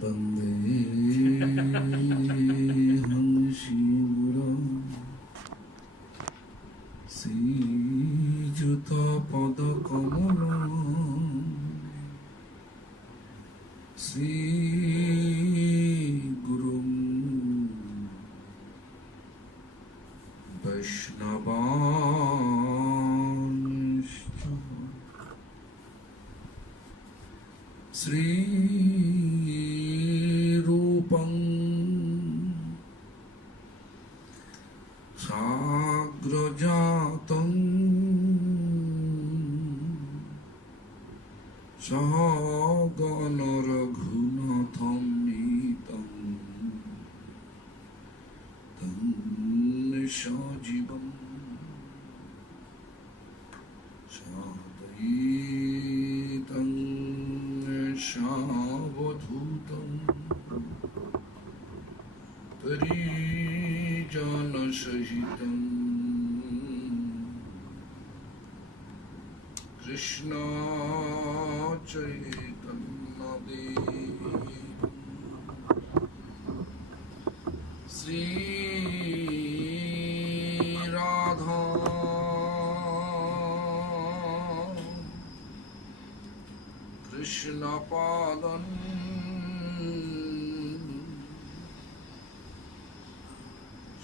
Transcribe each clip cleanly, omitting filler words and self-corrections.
Bande Hanshiguram Sijuta Pada Kamalam Sri Gurum Vaishnavanshcha Sri Rupam Sagrajatam Sahagana Raghunatham Nitam Tam Nishajivam Sadaitam Shavadhutam Parijana Sahitam Krishna Chaitanya Devam Sri Radha Krishna Padan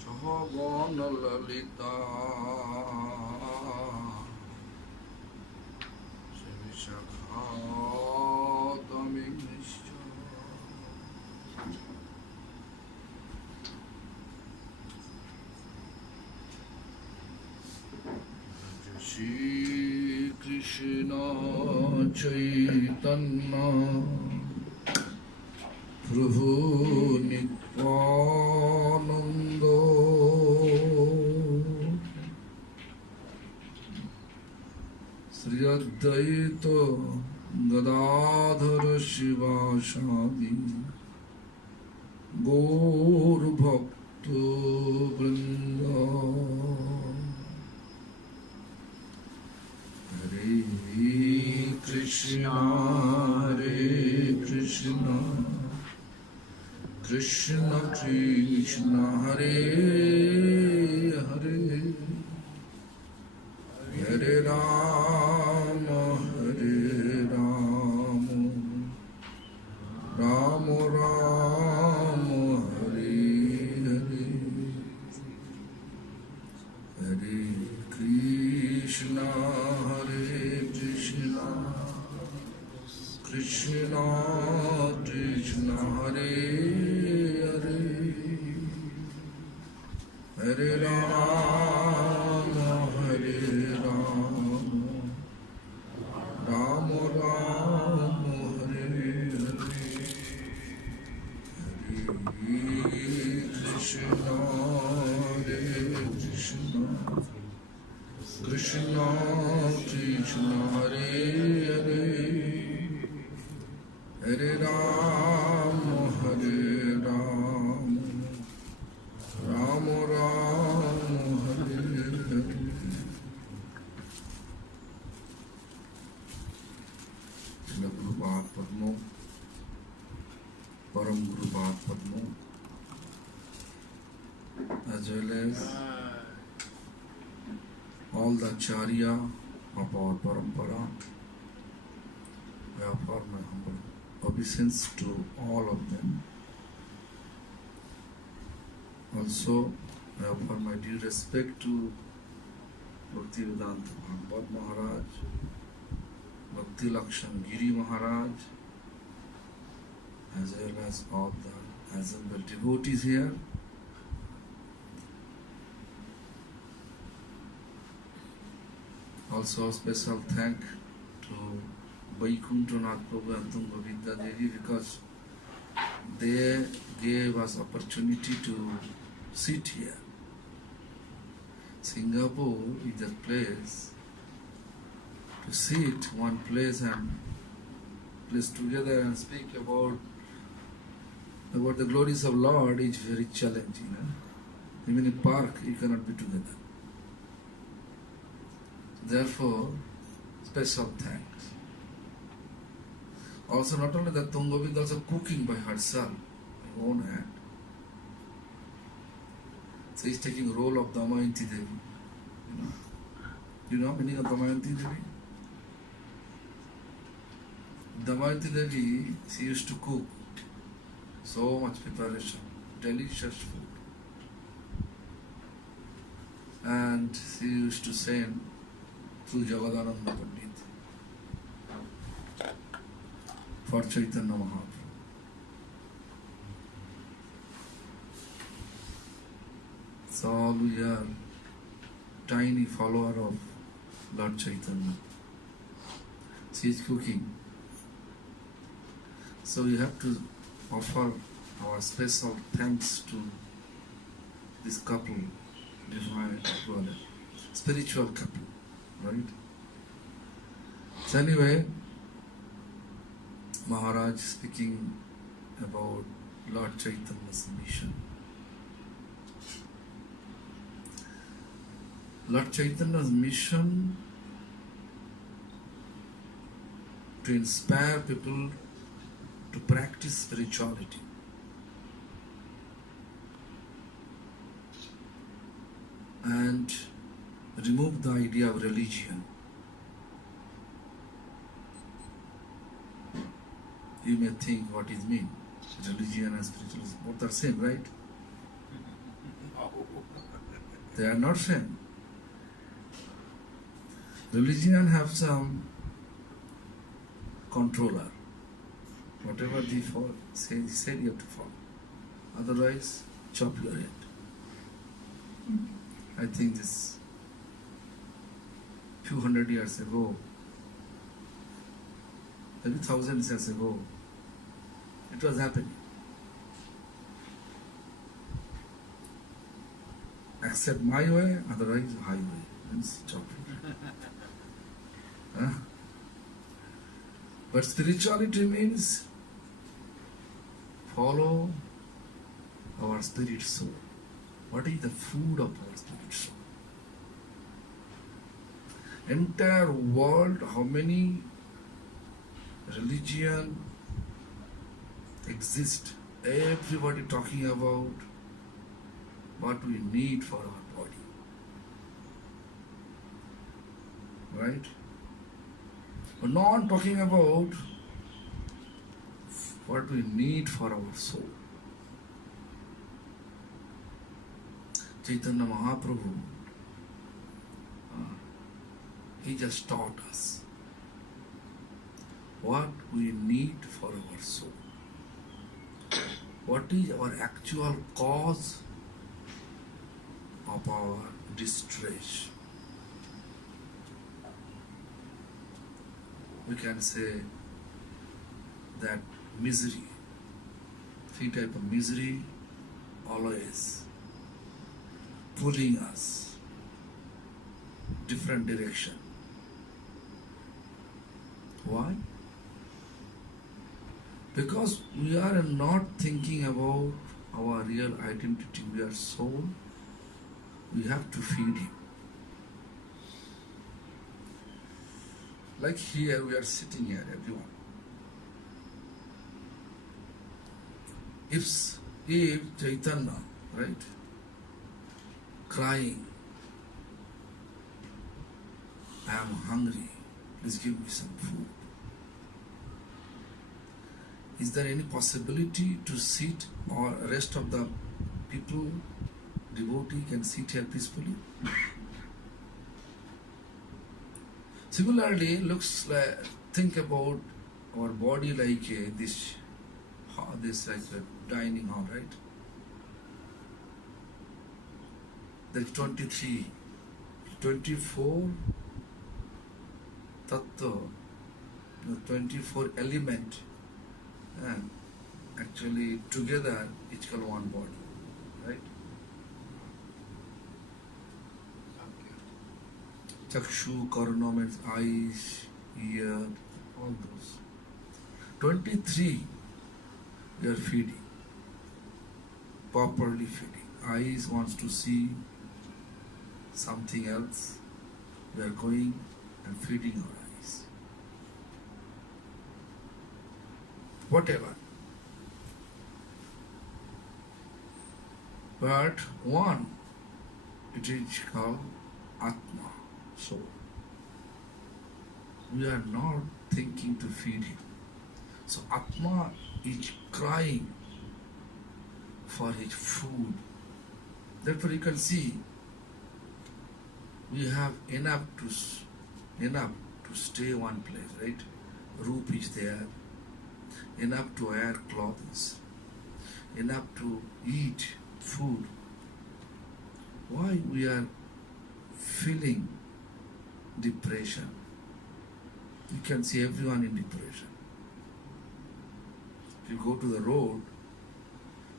Sahagana Lalita Shri Krishna Chaitanya Prabhu Nityananda Sri Advaita Gadadhara Shivasadi Gaur Bhakta Vrinda Hare Krishna Krishna Krishna Hare Hare Hare Rama Rama Rama Hare Hare Hare Krishna Krishna Krishna Hare Hare Hare Rama Rama Rama Hare Hare Hare Krishna Krishna Krishna Hare Hare Hare Rama Rama Rama Hare Hare Srila Prabhupada Padmo Param Gurupad Padmo as well as all the Acharya of our Parampara. I offer my humble obeisance to all of them. Also, I offer my due respect to Bhakti Vedanta Bhagavad Maharaj, Bhakti Lakshan Giri Maharaj, as well as all the assembled devotees here. Also, special thank to Vaikuntanath Prabhu and Tunga Vidya Devi because they gave us opportunity to sit here. Singapore is a place to sit one place and place together and speak about the glories of Lord is very challenging. Even in park you cannot be together. Therefore, special thanks. Also, not only that, Tungavid also cooking by herself, by own hand. So he's taking role of Damayanti Devi. You know meaning of Damayanti Devi? Damayanti Devi, she used to cook so much preparation, delicious food. And she used to send through Jagadananda Pandit for Chaitanya Mahaprabhu. So all we are tiny follower of Lord Chaitanya. She is cooking. So we have to offer our special thanks to this couple, divine, spiritual couple, right? So anyway, Maharaj speaking about Lord Chaitanya's mission. Lord Chaitanya's mission to inspire people to practice spirituality. And remove the idea of religion. You may think what it means. Religion and spiritualism, both are same, right? They are not same. Religion have some controller. Whatever they say, he said you have to follow. Otherwise, chop your head. I think this few hundred years ago, maybe thousands years ago, it was happening. Accept my way, otherwise highway. Means chop it. Huh? But spirituality means follow our spirit soul. What is the food of our spirit soul? Entire world, how many religion exist? Everybody talking about what we need for our body. Right? But no one talking about what we need for our soul. Chaitanya Mahaprabhu, he just taught us what we need for our soul. What is our actual cause of our distress? We can say that misery, three types of misery, always pulling us different direction. Why? Because we are not thinking about our real identity. We are soul. We have to feed him. Like here, we are sitting here, everyone. If Chaitanya, right, crying, I am hungry, please give me some food. Is there any possibility to sit, or rest of the people, devotee can sit here peacefully? Similarly, looks like, think about our body like this like a dining hall, right? There's 23, 24 tattva, 24 element, and actually together each call one body, right? Chakshu, karna means eyes, ear, all those. 23 we are feeding, properly feeding. Eyes wants to see something else. We are going and feeding our eyes. whatever. But one, it is called Atma, soul. We are not thinking to feed him. So Atma is crying for his food. Therefore you can see we have enough to stay one place, right? Roof is there, enough to wear clothes, enough to eat food. Why we are feeling depression? You can see everyone in depression. If you go to the road,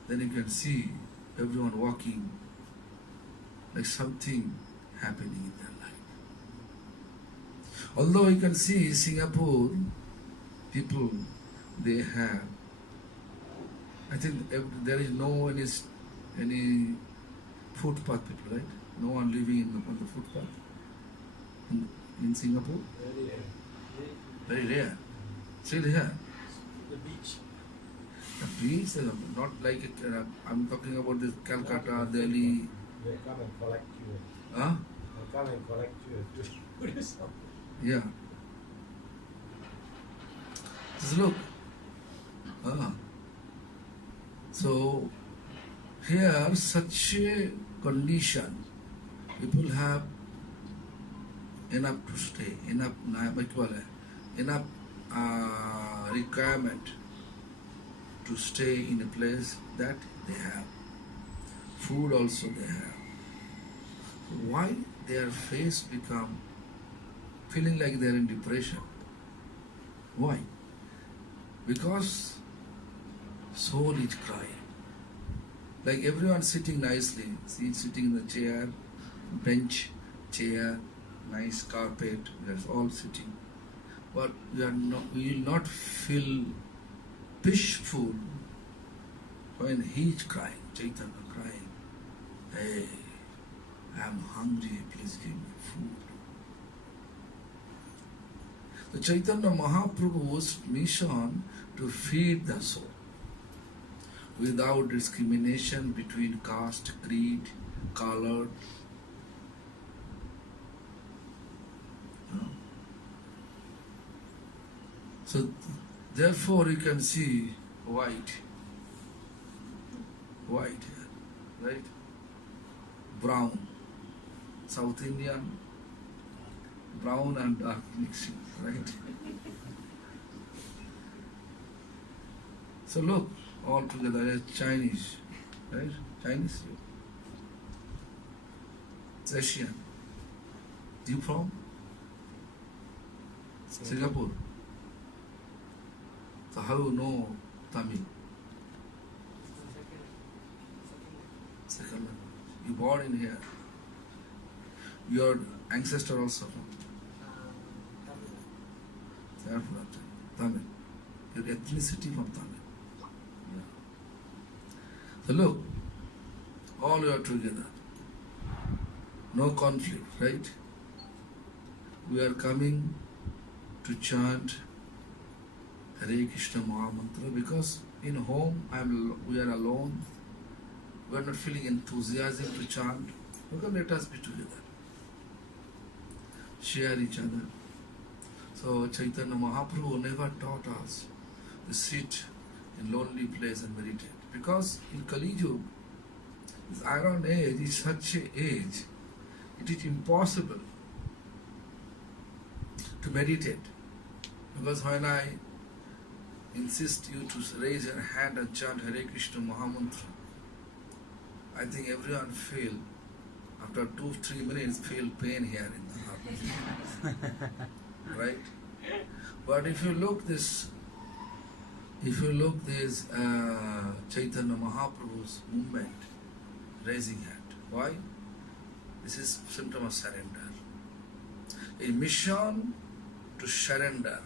then you can see everyone walking like something happening in their life. Although you can see Singapore, people, they have, I think there is no any footpath people, right? No one living on the footpath in Singapore. Very rare. Still here. The beach. The beach, not like it. I'm talking about this Calcutta, Delhi. They come and collect you. Huh? They come and collect you to do something. Yeah. Just look. So here, such a condition, people have enough to stay, enough requirement to stay in a place that they have. Food also they have. Why their face become feeling like they are in depression? Why? Because soul is crying. Like everyone sitting nicely, sitting in the chair, bench, chair, nice carpet, we are all sitting. But we will not feel peaceful when he is crying, Chaitanya crying. Hey, I am hungry, please give me food. The Chaitanya Mahaprabhu's mission to feed the soul without discrimination between caste, creed, color. So therefore you can see white here, right? Brown, South Indian, brown and dark mixing, right? So look, all together as Chinese, right? Chinese. It's Asian. You from? Singapore. So how you know Tamil? Second language. You born in here. Your ancestor also from? They are from Tamil. Your ethnicity from Tamil. Yeah. So look, all you are together. No conflict, right? We are coming to chant Hare Krishna Mahamantra because in home we are alone. We are not feeling enthusiasm to chant. Okay, let us be together. Share each other. So Chaitanya Mahaprabhu never taught us to sit in lonely place and meditate. Because in Kali Yuga, this iron age is such an age, it is impossible to meditate. Because when I insist you to raise your hand and chant Hare Krishna Mahamantra, I think everyone feel, after 2-3 minutes, feel pain here in the heart. Right? But if you look this Chaitanya Mahaprabhu's movement, raising hand. Why? This is symptom of surrender. A mission to surrender.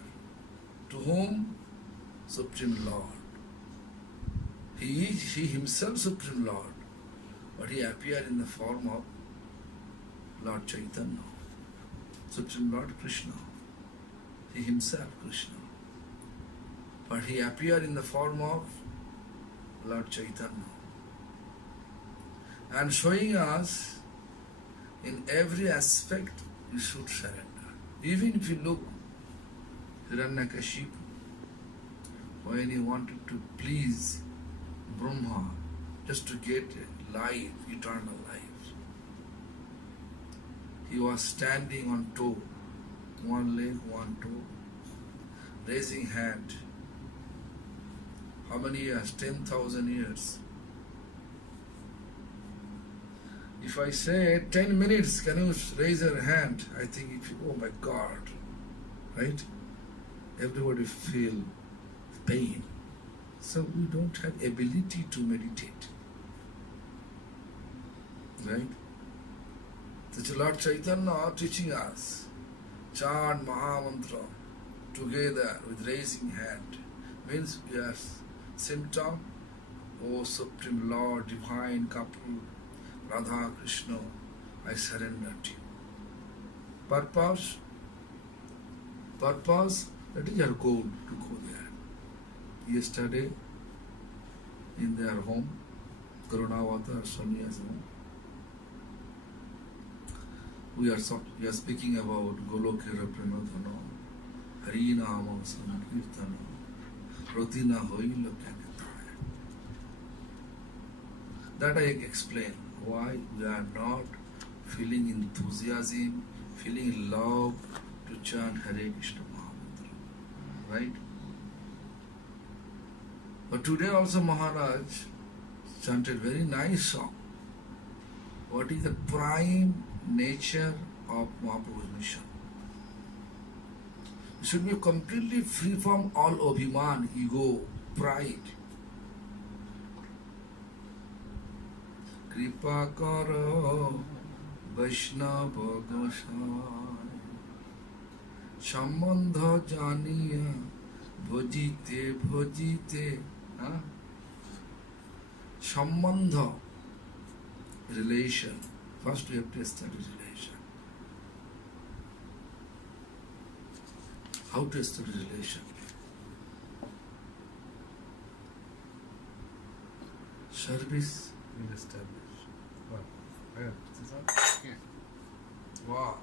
To whom? Supreme Lord. He himself Supreme Lord, but he appeared in the form of Lord Chaitanya, Supreme Lord Krishna. He himself Krishna. but he appeared in the form of Lord Chaitanya and showing us in every aspect we should surrender. Even if you look Hiranyakashipu, when he wanted to please Brahma just to get life, eternal life, he was standing on toe, one leg, one toe, raising hand. How many years? 10,000 years. If I say 10 minutes, can you raise your hand? I think if you, oh my God, right? Everybody feel pain. So we don't have ability to meditate. Right? So Lord Chaitanya teaching us, chant Mahamantra together with raising hand, means we are symptom, O Supreme Lord, Divine Couple, Radha Krishna, I surrender to you. Purpose, that is our goal to go there. Yesterday, in their home, Karunavata Swami's home, we are speaking about Golokera Pranadhana, Harinama Sankirtana, Rotina Hoila Kanataya. That I explain why we are not feeling enthusiasm, feeling love to chant Hare Krishna Mahamantra. Right? But today also Maharaj chanted very nice song. What is the prime nature of Mahaprabhu's mission? We should be completely free from all abhiman, ego, pride. Kripa karo Vaishnava Gosai Sambandha janiya bhajite bhajite. Sambandha, relation. First we have to establish relation. How to establish relation? Service will establish. What? Is that? Yeah. Wow.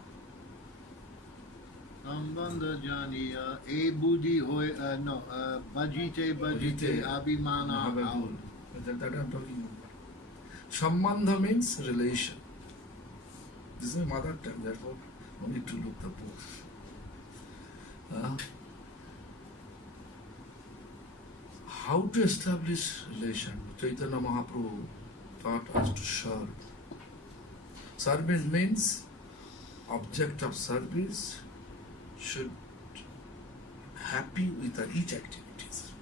Sambandha janiya e buddhi hoy bhajite bhajite abhimana out. That I'm talking about. Sambandha means relation. This is my mother tongue, therefore no need to look the books. How to establish relation? Chaitanya Mahaprabhu taught us to serve. Service means object of service should happy with each activities.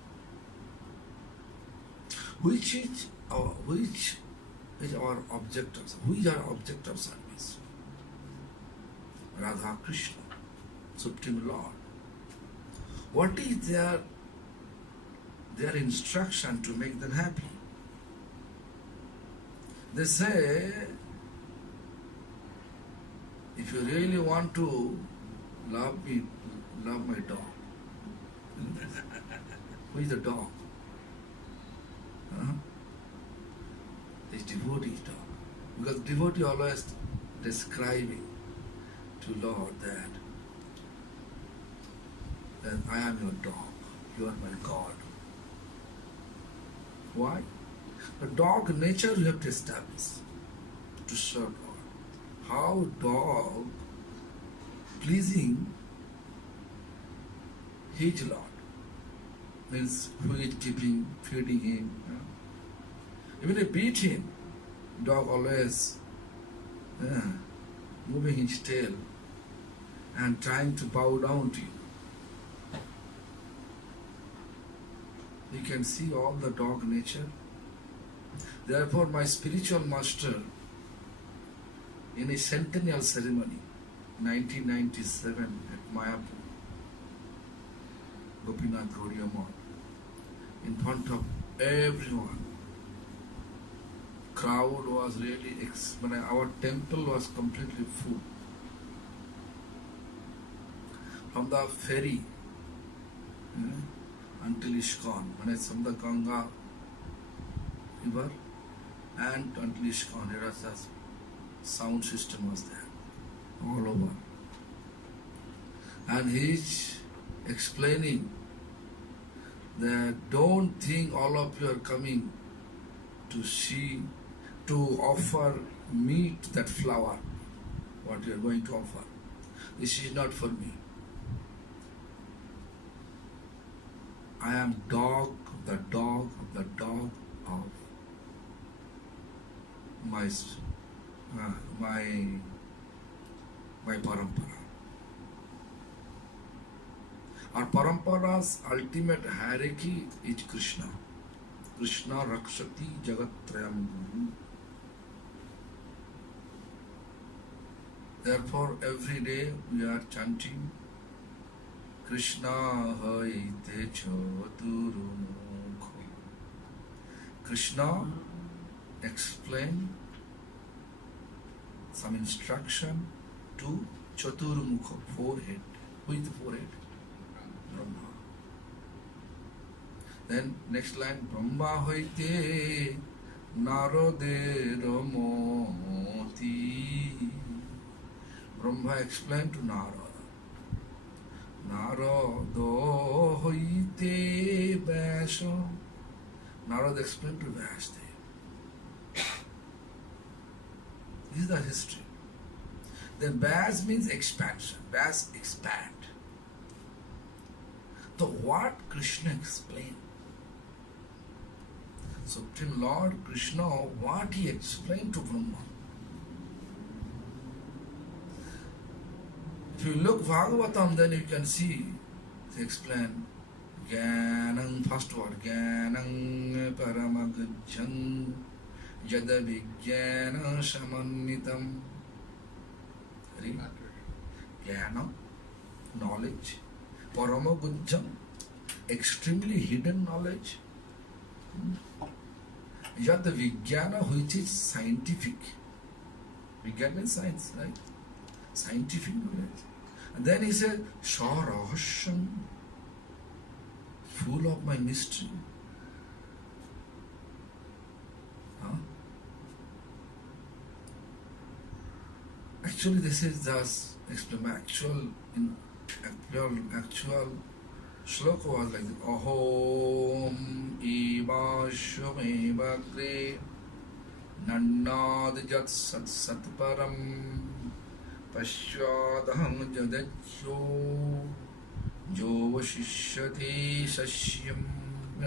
Which is our object of service? Who is our object of service? Radha Krishna, Supreme Lord. What is their instruction to make them happy? They say, if you really want to love me, love my dog. Who is the dog? It's devotee's dog. Because devotee always describing to Lord that I am your dog, you are my God. Why? The dog nature you have to establish to serve Lord. How dog pleasing his Lord means who is keeping, feeding him. Even if beat him, dog always moving his tail and trying to bow down to you. You can see all the dog nature. Therefore, my spiritual master, in a centennial ceremony, 1997 at Mayapur, Gopinath Gaudiya Math, in front of everyone, crowd was really, our temple was completely full. From the ferry, until ISKCON. When it's from the Ganga river and until ISKCON, there was a sound system was there all over. And he's explaining that don't think all of you are coming to see, to offer meat, that flower, what you are going to offer. This is not for me. I am dog of the dog of the dog of my parampara. Our parampara's ultimate hierarchy is Krishna. Krishna Rakshati Jagatrayam Guru. Therefore, every day we are chanting Krishna Haite Chaturmukha. Krishna explained some instruction to Chaturmukha, forehead. Who is the forehead? Brahma. Then next line, Brahma Haite Naradero Moti. Brahma explained to Narada. Narado hoite Vyasa. Narada explained to Vyasdev. This is the history. Then Vyas means expansion. Vyas expand. So what Krishna explained? Supreme Lord Krishna, what he explained to Brahma. If you look Bhagavatam, then you can see, they explain, Jnanam, first word, Jnanam paramagajjam yada vijnana samanitam. Jnanam, knowledge, paramagajjam, extremely hidden knowledge. Yada vijnana, which is scientific. Vijnana means science, right? Scientific knowledge. And then he said, Sarahasham, full of my mystery. Huh? Actually, this is just actual shloka was like this. Ahom eva shumeva gre nannad jat sat satparam Pasyadaham jadachyo jo vashishyati sasyam.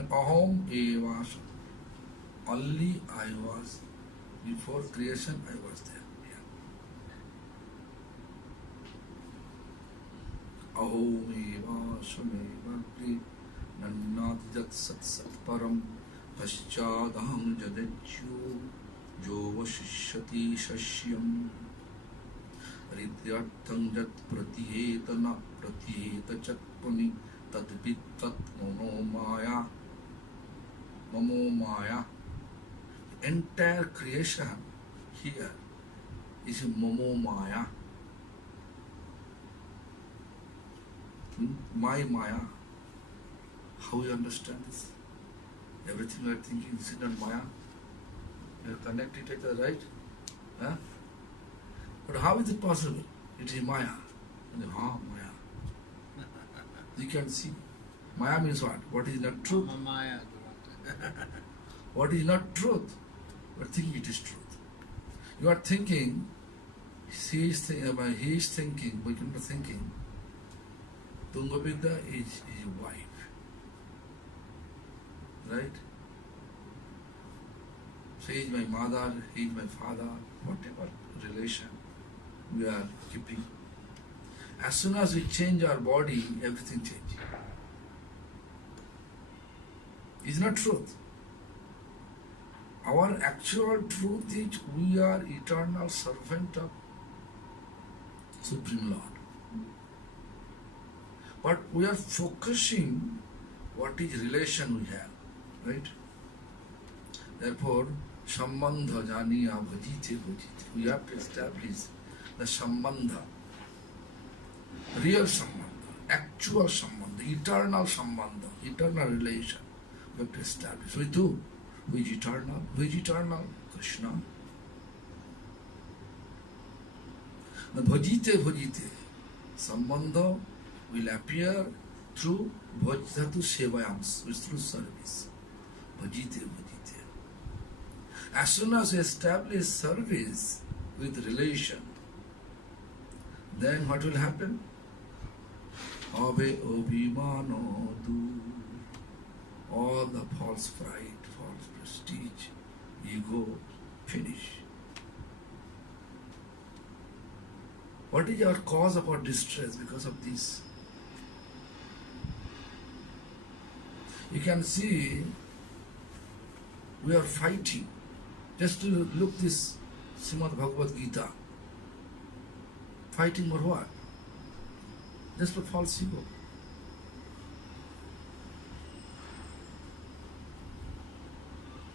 Aham evasam. Only I was. Before creation, I was there. Aham evasam evagri nannat jat sat satparam pasyadaham jadachyo jo vashishyati sasyam. Ridyartham jat pratiyetana pratiyeta chatpani tadvit tat mamo maya. Entire creation here is mamo maya. My maya. How you understand this? Everything you are thinking is not maya. You are connected to the right? Huh? But how is it possible? It is Maya. Maya. You can see. Maya means what? What is not truth? Maya. What is not truth? You are thinking it is truth. You are thinking, he is thinking, but you are not thinking. Tungabhidra is his wife. Right? She is my mother, he is my father, whatever relation we are keeping. As soon as we change our body, everything changes. It's not truth. Our actual truth is we are eternal servant of Supreme Lord. But we are focusing what is relation we have, right? Therefore, Sambandha janiya bhajite bhajite. We have to establish the Sambandha, real Sambandha, actual Sambandha, eternal sambandha, eternal relation we have to establish. With who? Who is eternal? Who is eternal? Krishna. The bhajite bhajite sambandha will appear through bhajatu sevayams, which is through service. Bhajite bhajite. As soon as we establish service with relation, then what will happen? Abe obhimano du. All the false pride, false prestige, ego, finish. What is our cause of our distress because of this? You can see we are fighting. Just to look this Srimad Bhagavad Gita. Fighting for what? Just for false ego.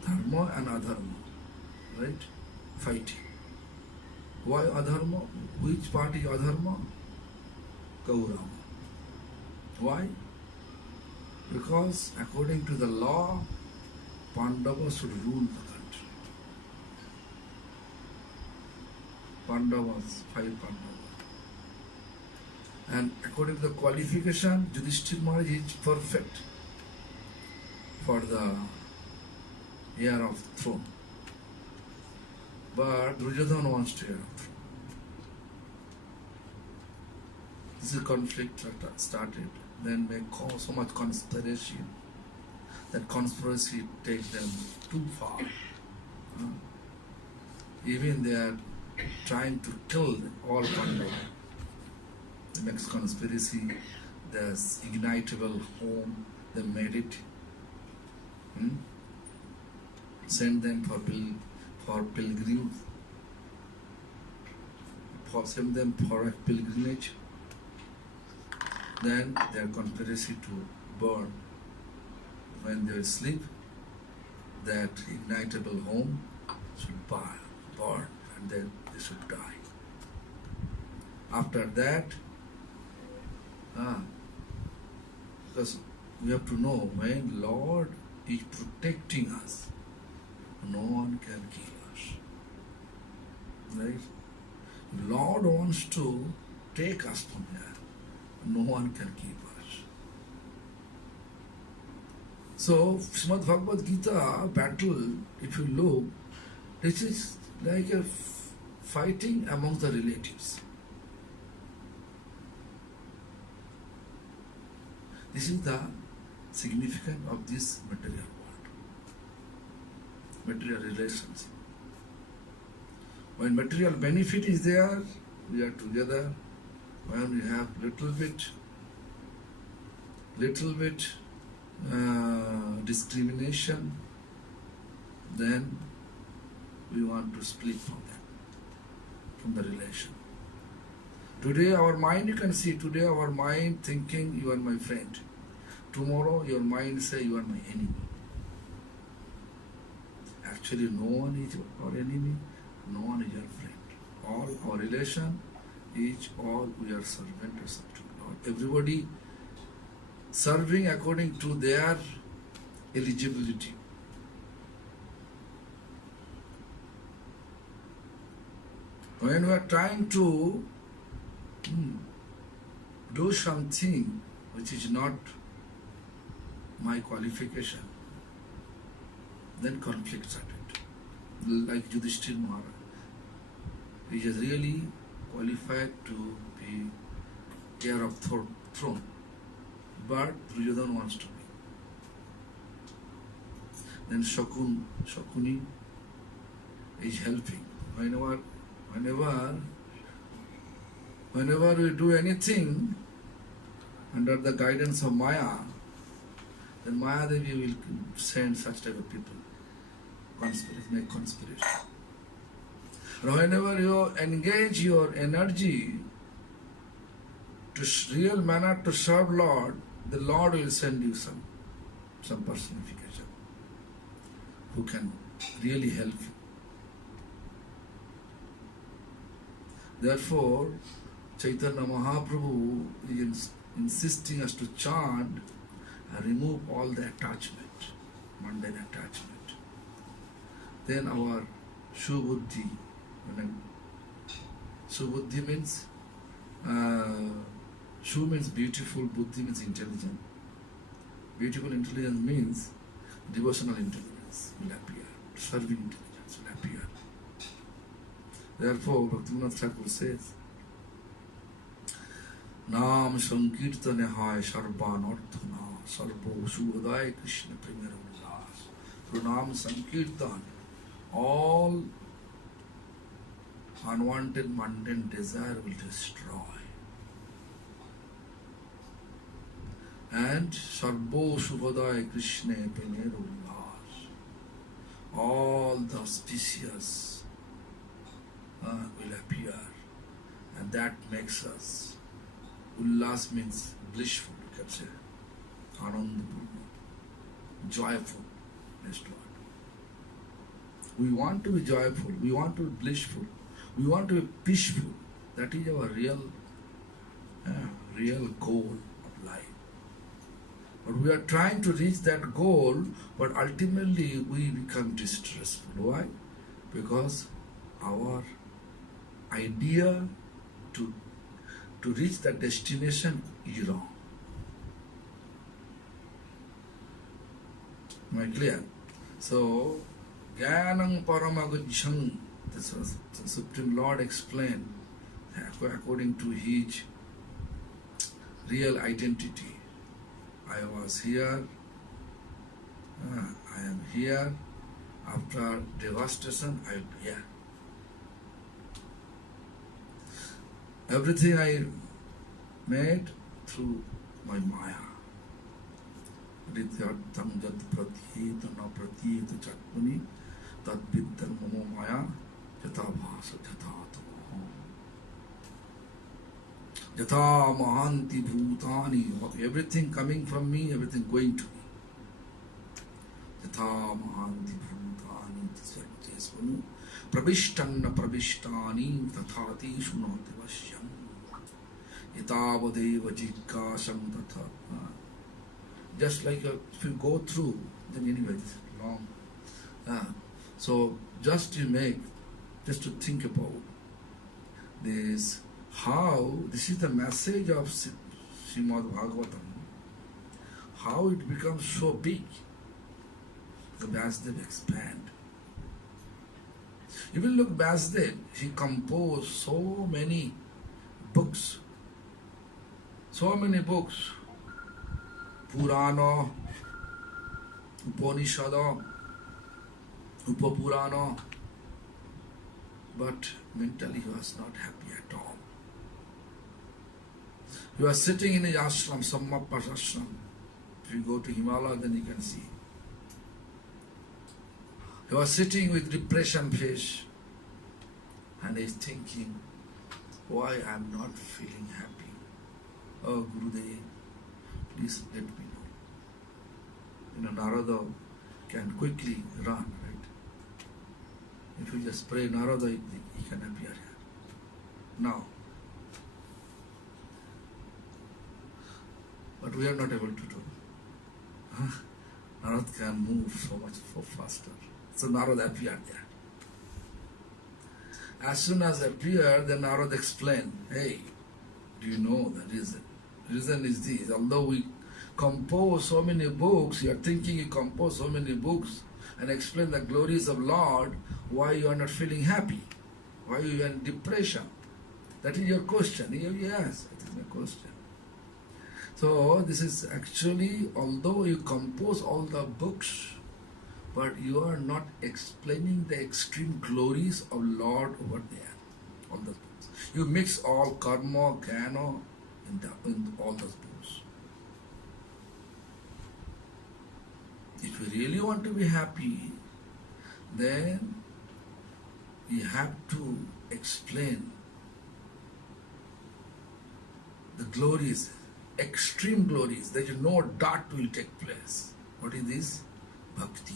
Dharma and adharma, right? Fighting. Why adharma? Which part is adharma? Kaurava. Why? Because according to the law, Pandavas should rule the country. Pandavas, 5 Pandavas. And according to the qualification, Yudhishthira Maharaj is perfect for the heir of throne. But Duryodhana wants to heir of throne. This is conflict that started. Then they cause so much conspiracy. That conspiracy takes them too far. Even they are trying to kill all Pandavas. The next conspiracy, there's ignitable home, they made it. Send them for pilgrims. Send them for a pilgrimage. Then their conspiracy to burn. When they sleep, that ignitable home should burn, and then they should die. After that, because we have to know when Lord is protecting us, no one can kill us. Right? If Lord wants to take us from here, no one can keep us. So, Srimad Bhagavad Gita battle, if you look, this is like a fighting among the relatives. This is the significance of this material world, material relations. When material benefit is there, we are together. When we have little bit discrimination, then we want to split from that, from the relation. Today our mind, you can see, today our mind thinking you are my friend. Tomorrow your mind say you are my enemy. Actually no one is our enemy, no one is your friend. All our relation is all we are servant or subject. Everybody serving according to their eligibility. When we are trying to do something which is not my qualification, then conflict started. Like Yudhishthira Maharaj, he is really qualified to be heir of throne, but Duryodhana wants to be. Then Shakuni is helping. Whenever we do anything under the guidance of Maya, then Maya Devi will send such type of people, make conspiration. Whenever you engage your energy to real manner to serve Lord, the Lord will send you some personification who can really help you. Therefore, Chaitanya Mahaprabhu insisting us to chant and remove all the attachment, mundane attachment. Then our Shubuddhi, Shubuddhi means, Shu means beautiful, Buddhi means intelligent. Beautiful intelligence means devotional intelligence will appear, serving intelligence will appear. Therefore, Bhaktivinoda Thakur says, Naam Sankirtane hai sarvan arthana sarvo shuvodaya Krishna primera ulas. Through Naam Sankirtan, all unwanted mundane desire will destroy. And sarvo shuvodaya Krishna primera ulas. All the auspicious will appear, and that makes us. Ullas means blissful, you can say. Anandapurna, joyful. Next word. We want to be joyful, we want to be blissful, we want to be peaceful. That is our real goal of life. But we are trying to reach that goal, but ultimately we become distressful. Why? Because our idea to reach that destination is wrong. Am I clear? So, Jnanam Paramagujjham, this was the Supreme Lord explained according to his real identity. I was here, I am here, after devastation I will be here. Everything I made through my Maya. Rityartham jat pratyeta na pratyeta chakmuni tad viddham mamo Maya jata bhasa jata tamo. Jata mahanti bhutani. Everything coming from me, everything going to me. Jata mahanti bhutani. Prabishtanna prabishtani tathati shunoti vashyam. Itavadeva jikkasam tatha. Just like if you go through, then anyway, it's long. So just to think about this, how, this is the message of Srimad Bhagavatam, how it becomes so big. The Vasudev expand. You will look Vasudev, he composed so many books. Purana, Upanishada, Upapurana, but mentally he was not happy at all. He was sitting in his ashram, Sammappa ashram. If you go to Himalaya, then you can see. He was sitting with depression face and he is thinking, why I am not feeling happy? Oh Gurudev, please let me know. Narada can quickly run, right? If you just pray Narada, he can appear here. Now. But we are not able to do. Narada can move so much faster. So Narada appeared there. As soon as appeared, then Narada explained, hey, do you know the reason? The reason is this. Although we compose so many books, you are thinking you compose so many books and explain the glories of Lord, why you are not feeling happy? Why you are in depression? That is your question. Yes, that is my question. So this is actually, although you compose all the books, but you are not explaining the extreme glories of Lord over there. All those books. You mix all karma, jnana in all those books. If you really want to be happy, then you have to explain the glories, extreme glories, that no doubt will take place. What is this? Bhakti.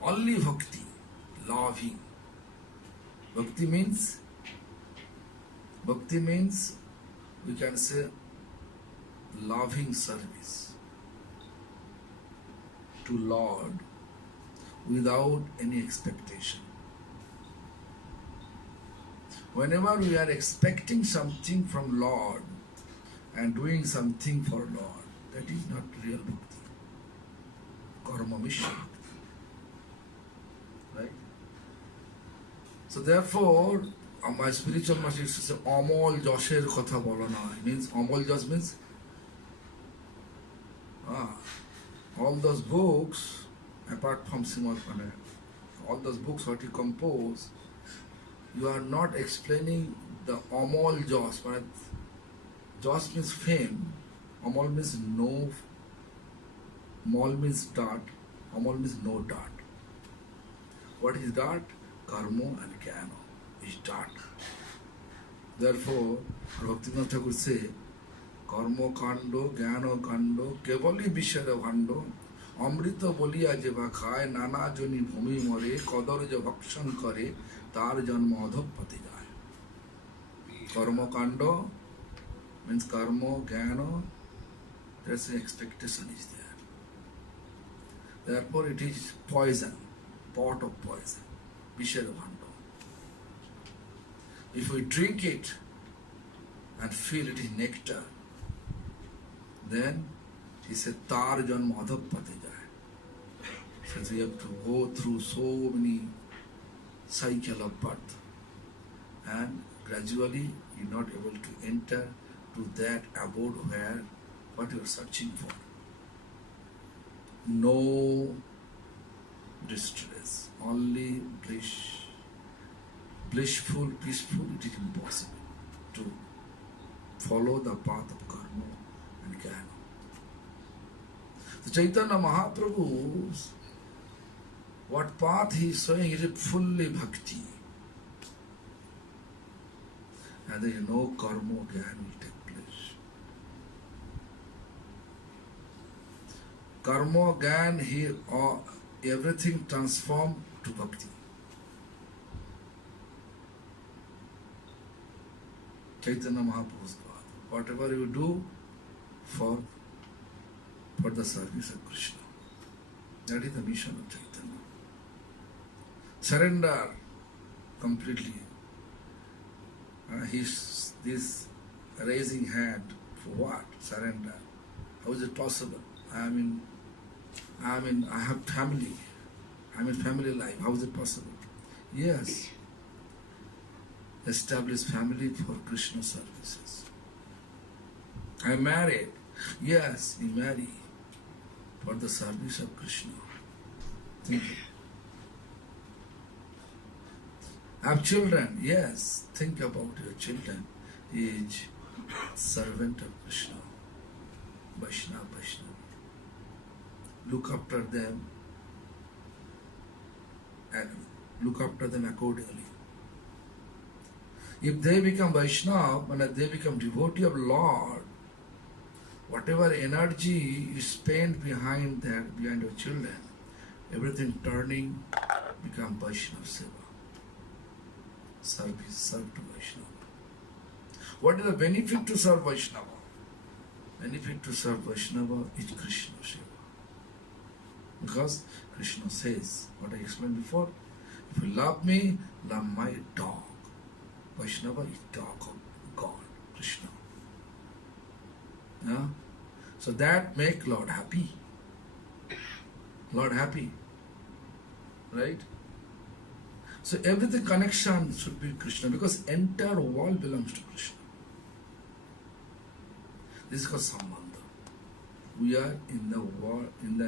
Only bhakti, loving. Bhakti means, we can say, loving service to Lord without any expectation. Whenever we are expecting something from Lord and doing something for Lord, that is not real bhakti. Karma mission. Right? So therefore, my spiritual master used to say, Amol Josher Kotha Bolana. It means Amol Josh means all those books, apart from Srimad Bhagavatam, all those books what you compose, you are not explaining the Amol Josh. Josh means fame, Amol means no, Mol means dot, Amol means no dot. What is dot? Karma and Jnana is dot. Therefore, Bhaktivinoda Thakur say, Karma kando, Jnana kando, kevali bishara bhando, amrita boliya jeba khaye, nana joni bhumi more, kadar jo bhakshan kare, tar janma adhapati jaye. Karma kando means karma, Jnana, there's an expectation is there. Therefore it is poison, pot of poison, bishara bhando. If we drink it and feel it is nectar, then he said, Tar janma adhapati jaye. Says we have to go through so many cycle of birth, and gradually you're not able to enter to that abode where what you are searching for. No distress, only bliss. Blissful, peaceful, it is impossible to follow the path of karma and jnana. The Chaitanya Mahaprabhu, what path he is showing is fully bhakti. And there is no karma, jnana will take place. Karma, jnana, he everything transformed to bhakti. Chaitanya Mahaprabhu's path. Whatever you do for the service of Krishna. That is the mission of Chaitanya. Surrender completely. This raising hand for what? Surrender. How is it possible? I have family. I'm in family life. How is it possible? Yes. Establish family for Krishna services. I am married. Yes, you marry for the service of Krishna. Think it. Have children. Yes, think about your children. Is servant of Krishna. Vaishnava. Look after them and look after them accordingly. If they become Vaishnava and they become devotee of Lord, whatever energy you spend behind your children, everything turning become Vaishnava Seva. Service, serve to Vaishnava. What is the benefit to serve Vaishnava? Benefit to serve Vaishnava is Krishna Seva. Because Krishna says, what I explained before, if you love me, love my dog. Vaishnava is dog of God, Krishna. Yeah? So that make Lord happy. Lord happy. Right? So everything connection should be Krishna because entire world belongs to Krishna. This is called Sambandha. We are in the world, in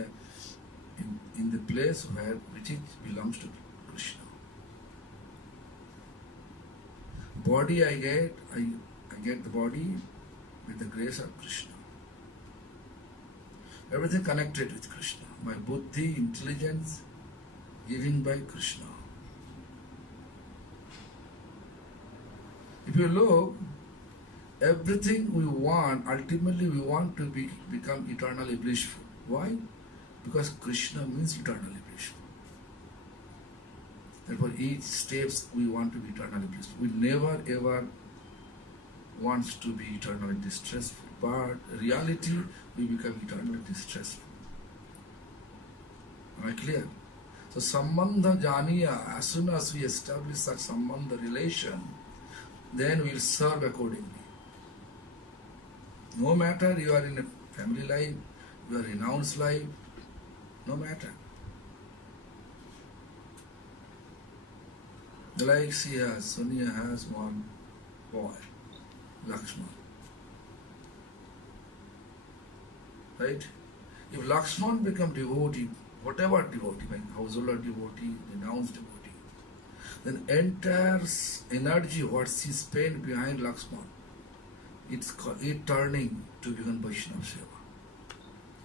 the place which belongs to Krishna. Body I get the body with the grace of Krishna. Everything connected with Krishna. My buddhi, intelligence, given by Krishna. If you look, everything we want, ultimately we want to become eternally blissful. Why? Because Krishna means eternally blissful. Therefore, each steps we want to be eternally blissful. We never ever want to be eternally distressful. but reality we become eternally distressful. Am I clear? So sambandha janiya, as soon as we establish such sambandha relation, then we will serve accordingly. No matter you are in a family life, you are renounced life, no matter. Like she has, Sonia has one boy, Lakshman. Right? If Lakshman become devotee, whatever devotee, like householder devotee, renounced devotee, then entire energy what she spent behind Lakshman, it turning to become Vaishnava Seva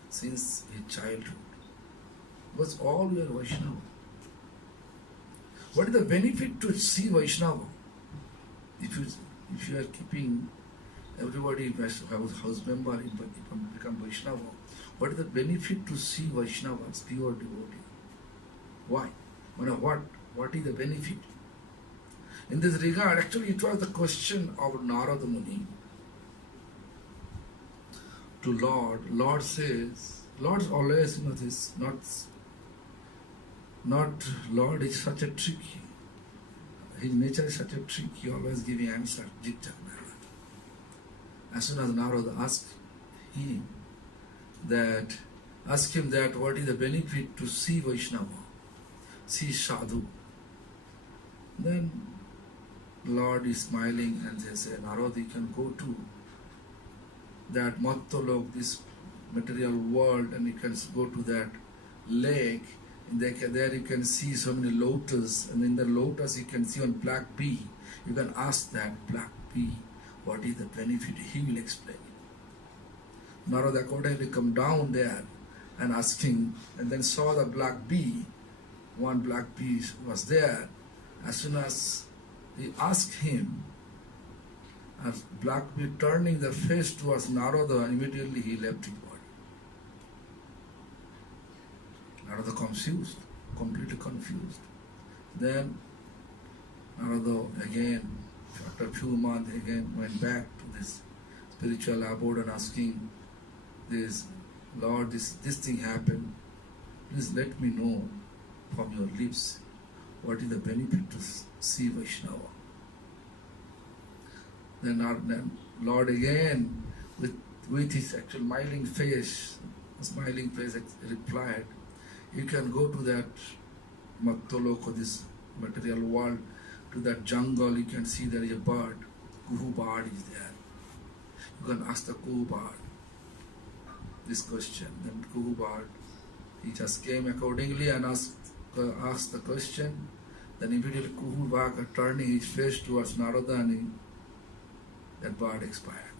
since his childhood. Because all we are Vaishnava. What is the benefit to see Vaishnava? If you are keeping everybody as house member become Vaishnava, what is the benefit to see Vaishnavas, pure devotee? Why? What is the benefit? In this regard, actually it was the question of Narada Muni to Lord. Lord says, Lord always, this not Lord is such a tricky. His nature is such a trick, he always giving answer, jig-jag. As soon as Narada asked him that what is the benefit to see Vaishnava, see Sadhu, then Lord is smiling and they say, Narada, you can go to that Mattolok, this material world, and you can go to that lake. There you can see so many lotus, and in the lotus you can see one black bee. You can ask that black bee, what is the benefit? He will explain it. Narada accordingly come down there and asking, and then saw the black bee. One black bee was there. As soon as he asked him, as black bee turning the face towards Narada, immediately he left his body. Narada confused, completely confused. Then Narada again, after a few months, again went back to this spiritual abode and asking this, Lord, this thing happened. Please let me know from your lips what is the benefit to see Vaishnava. Then Lord again, with his actual smiling face replied, you can go to that Mattolok, this material world, to that jungle, you can see there is a bird. Kuhu bird is there. You can ask the Kuhu bird this question. Then Kuhu bird, he just came accordingly and asked the question. Then immediately Kuhu bird turning his face towards Narada, and that bird expired.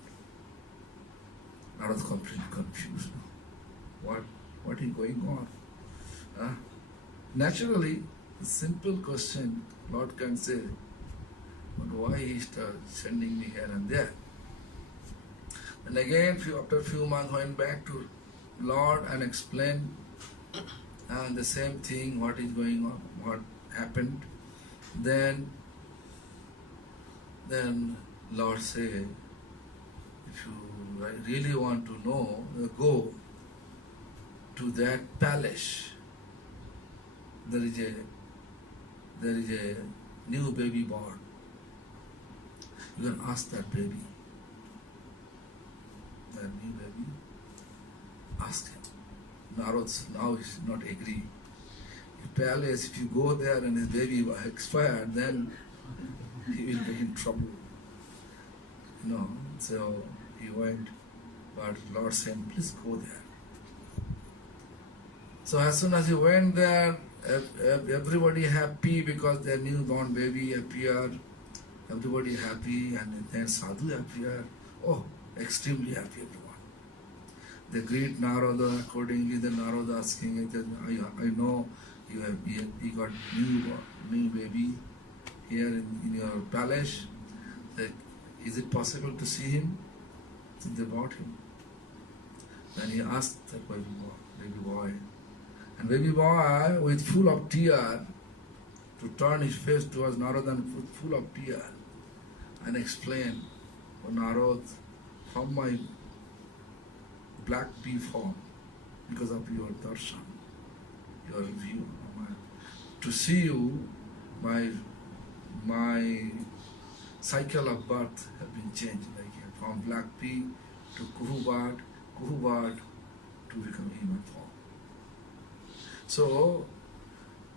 Narada completely confused. What is going on? Naturally, a simple question Lord can say, but why he started sending me here and there? And again, after a few months, went back to Lord and explained the same thing, what is going on, what happened. Then Lord said, if you really want to know, go to that palace. There is a new baby born. You can ask that baby. That new baby. Ask him. Narada now is not agree. Palace, if you go there and his baby expired, then he will be in trouble. So he went, but Lord said, please go there. So as soon as he went there, everybody happy because their newborn baby appeared. Everybody happy, and then Sadhu appeared. Oh, extremely happy everyone. They greet Narada accordingly. Then Narada asking, I know you got new baby here in your palace. Is it possible to see him? So they brought him. Then he asked that baby boy. And baby boy, with full of tears, to turn his face towards Narada and full of tears, and explain, oh Narada, from my black bee form because of your darshan, your view. To see you, my cycle of birth have been changed, like from black bee to kuhubad to become human form. So,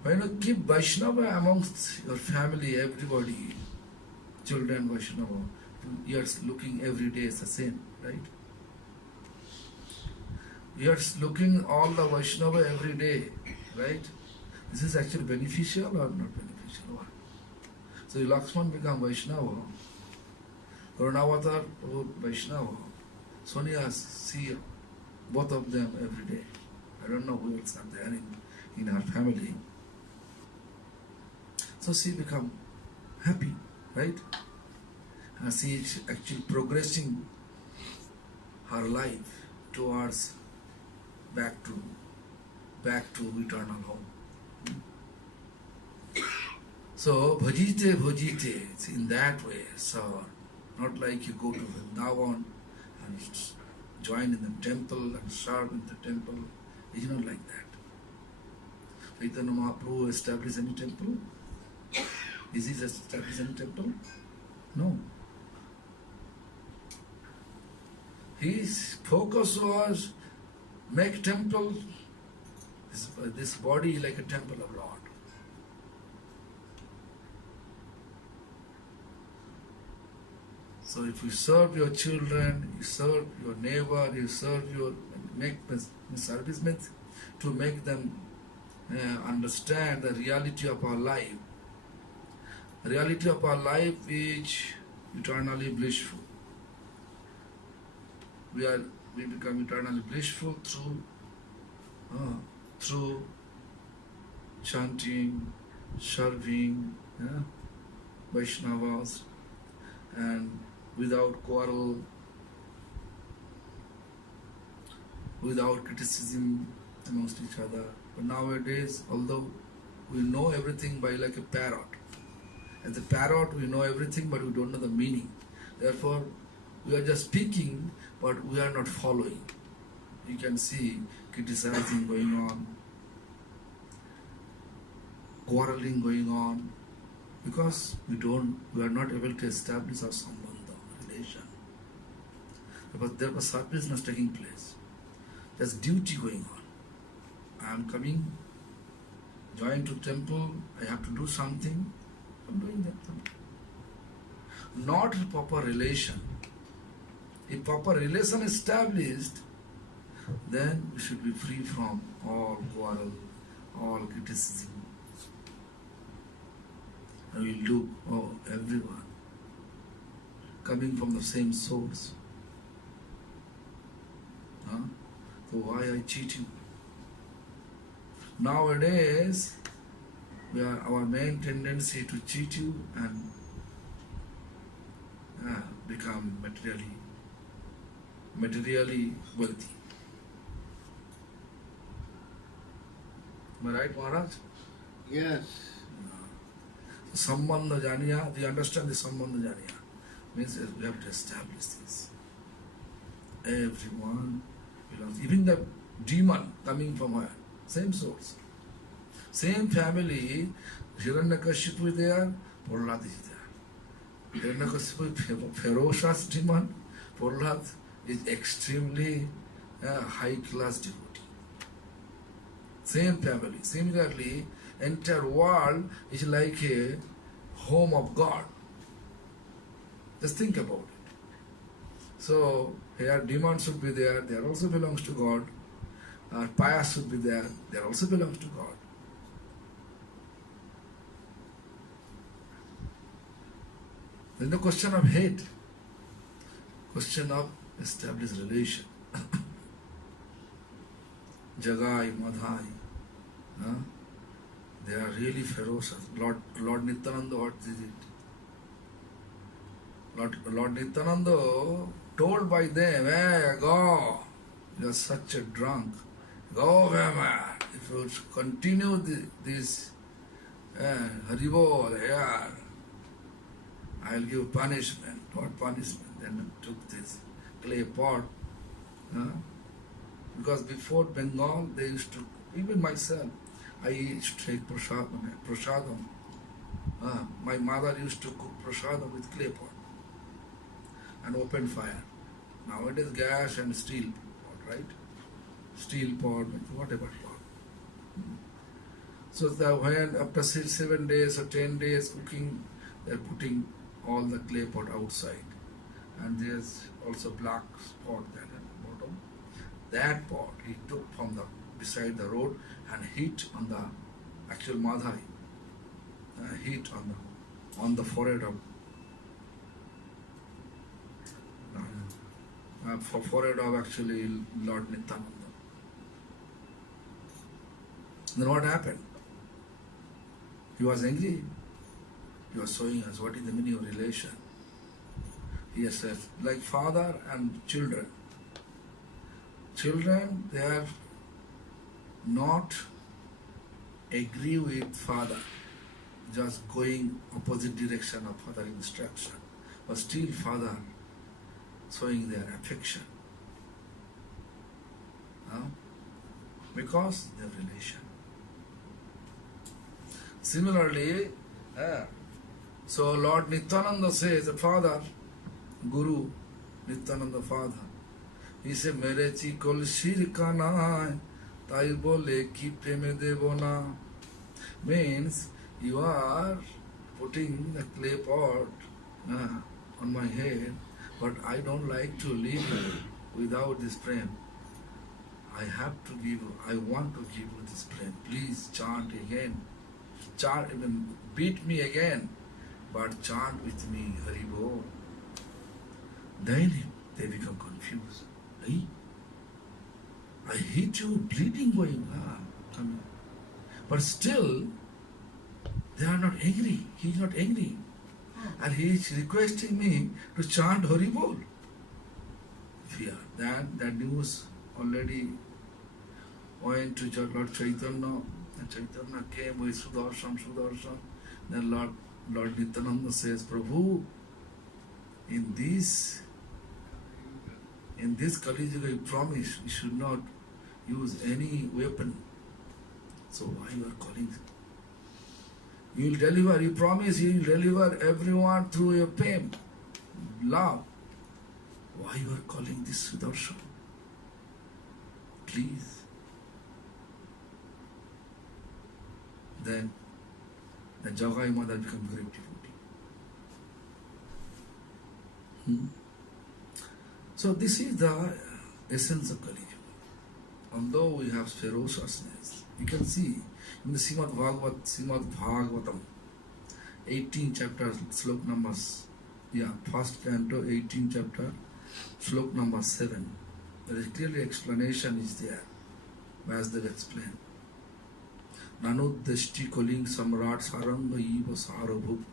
when you keep Vaishnava amongst your family, everybody, children Vaishnava, you are looking every day is the same, right? You are looking all the Vaishnava every day, right? This is actually beneficial or not beneficial? So Lakshman become Vaishnava, Karunavatar Vaishnava, Sonia see both of them every day. I don't know who else are there in her family. So she become happy, right? And she is actually progressing her life towards back to eternal home. So bhajite, it's in that way. So not like you go to Vrindavan and join in the temple and serve in the temple. It's not like that. Chaitanya Mahaprabhu established any temple? Is he established any temple? No. His focus was make temple, this body like a temple of Lord. So if you serve your children, you serve your neighbor, make service means to make them understand the reality of our life. The reality of our life is eternally blissful. We become eternally blissful through chanting, serving Vaishnavas, and without quarrel, without criticism amongst each other. But nowadays, although we know everything by like a parrot, as a parrot we know everything but we don't know the meaning. Therefore, we are just speaking but we are not following. You can see criticizing going on, quarreling going on, because we are not able to establish our sambandha, relation. Because there was service not taking place. There's duty going on. I am coming, join to temple, I have to do something, I'm doing that something. Not a proper relation. If proper relation established, then we should be free from all quarrel, all criticism. And we'll look, oh, everyone coming from the same source. So why I cheat you? Nowadays, our main tendency to cheat you and become materially wealthy. Am I right, Maharaj? Yes. Sambandha janiya, do you understand the sambandha janiya? Means we have to establish this. Everyone belongs, even the demon coming from her, same source. Same family, Hiranyakashipu is there, Prahlad is there. Hiranyakashipu is ferocious demon, Prahlad is extremely high class devotee. Same family. Similarly, entire world is like a home of God. Just think about it. So, here demons should be there, they also belongs to God. Pious should be there, they also belongs to God. Then the question of hate, question of established relation. Jagai, Madhai, they are really ferocious. Lord Nityananda, what is it? Lord Nityananda told by them, hey, go, you are such a drunk. Go, man. If you continue this Haribol here, I'll give punishment. What punishment? Then took this clay pot, Because before Bengal, they used to, even myself, I used to take prasadam. My mother used to cook prasadam with clay pot and open fire. Nowadays, gas and steel pot, right? Steel pot, whatever pot. So when after 7 days or 10 days cooking, they're putting all the clay pot outside. And there's also black spot there at the bottom. That pot he took from the beside the road and hit on the actual Madhai. Hit on the forehead of forehead of actually Lord Nityananda. Then what happened? He was angry. He was showing us what is the meaning of relation. He said, like father and children. Children, they are not agree with father, just going opposite direction of father instruction, but still father showing their affection. Because they have relation. Similarly, so Lord Nityananda says, the father, Guru, Nityananda father, he said, Mere chi kolshir ka naai, tai bole ki preme debo na. Means, you are putting the clay pot on my head, but I don't like to leave you without this prem. I have to give you, I want to give you this prem. Please chant again. Chant, even beat me again, but chant with me, Hari Bol. Then they become confused. Hey, I hit you, bleeding going on. But still, they are not angry. He is not angry. And he is requesting me to chant Hari Bol. Fear. That news already went to Lord Chaitanya. And Chaitanya came with Sudarshan. Then Lord Nityananda says, Prabhu, in this Kali Yuga, you promise you should not use any weapon. So why you are calling? You will deliver, you promise you will deliver everyone through your pain, love. Why you are calling this Sudarshan? Please. Then the Jagai Mother becomes great devotee. So this is the essence of Kali Yuga. Although we have ferociousness, you can see in the Srimad Bhagavatam, 18 chapter, slok numbers, first canto, 18 chapter, slok number 7. There is clearly explanation is there, as they explain. Nanudeshti koling samrat saranga eva sarabhu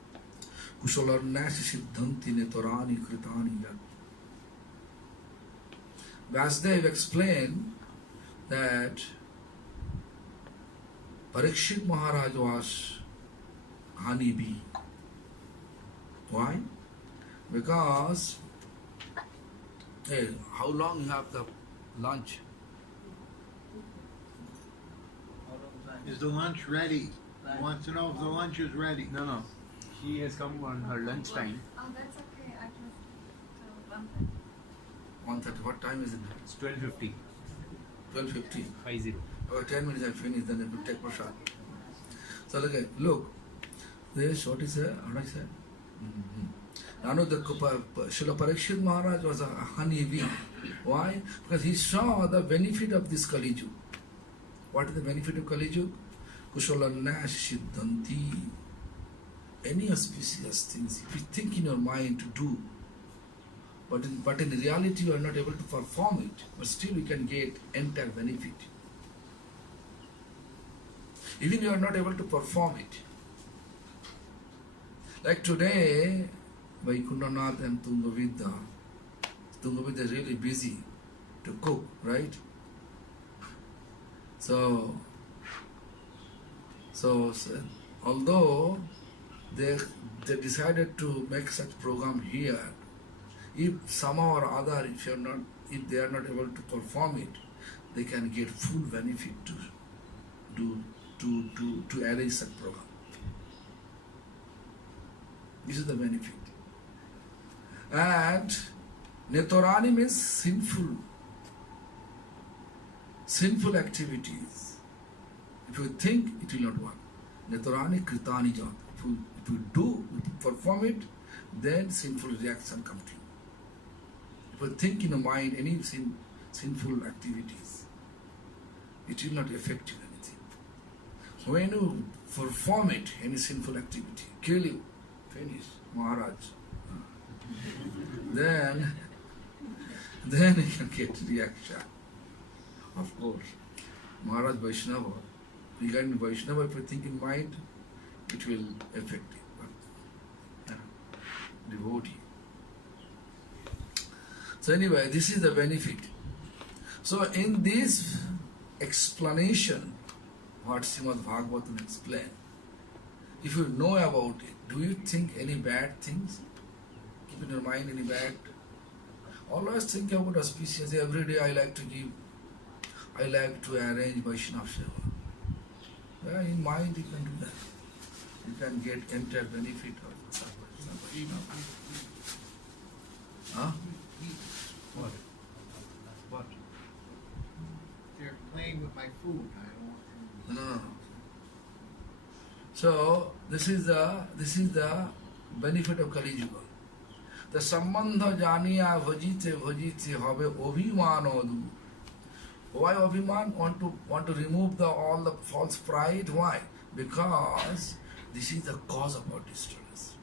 kusalarnash siddhanti netorani kritani yat. Vasudev explained that Parikshit Maharaj was honey bee. Why? Because, hey, how long you have the lunch? Is the lunch ready? He wants to know if the lunch is ready. No. She has come on her lunch time. Oh, that's okay. I just till 1:30. 1:30. What time is it? It's 12:50. 12:50. 50. About 10 minutes I finish, then I will take prasad. So look, this what is there? How do I say? Nano the Srila Parikshit Maharaj was a honey bee. Why? Because he saw the benefit of this Kali Yuga. What is the benefit of Kali Yuga? Kusalarnash siddhanti. Any auspicious things, if you think in your mind to do, but in reality you are not able to perform it, but still you can get entire benefit. Even you are not able to perform it. Like today, Vaikunthanath and Tungabhidra is really busy to cook, right? So although they decided to make such program here, if somehow or other, if they are not able to perform it, they can get full benefit to arrange such program. This is the benefit. And Netorani means sinful activities. If you think, it will not work. Netorani kritani jat. If you perform it, then sinful reaction comes to you. If you think in your mind any sinful activities, it will not affect you anything. When you perform it, any sinful activity, kill you, finish, Maharaj, then you can get reaction. Of course, Maharaj Vaishnava, regarding Vaishnava, if you think in mind, it will affect you. But devotee. So anyway, this is the benefit. So in this explanation, what Srimad Bhagavatam explained, if you know about it, do you think any bad things? Keep in your mind any bad? Always think about auspicious. Every day I like to arrange Vaishnava Seva. Yeah, in mind you can do that. You can get entire benefit of Vaishnava. Huh? What? They're playing with my food. I don't want to. No. So this is the benefit of Kali Yuga. The sambandha janiya bhajite habe abhimanodu. Why abhiman? Want to remove all the false pride. Why? Because this is the cause of our distress,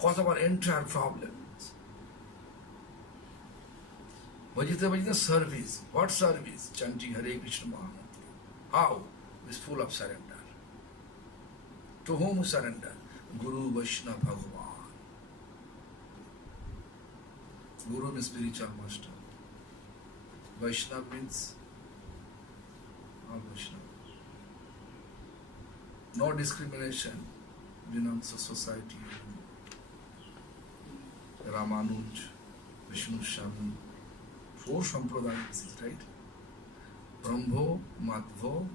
cause of our entire problems. Bhajite service. What service? Chanting Hare Krishna Mahamantra. How? Is full of surrender. To whom you surrender? Guru, Vaishnava, Bhagavan. Guru means spiritual master. Vaishnava means all Vaishnava. No discrimination amongst the society. Ramanuj, Vishnu Shami. 4 sampradayas, right? Brahmo, Madhva,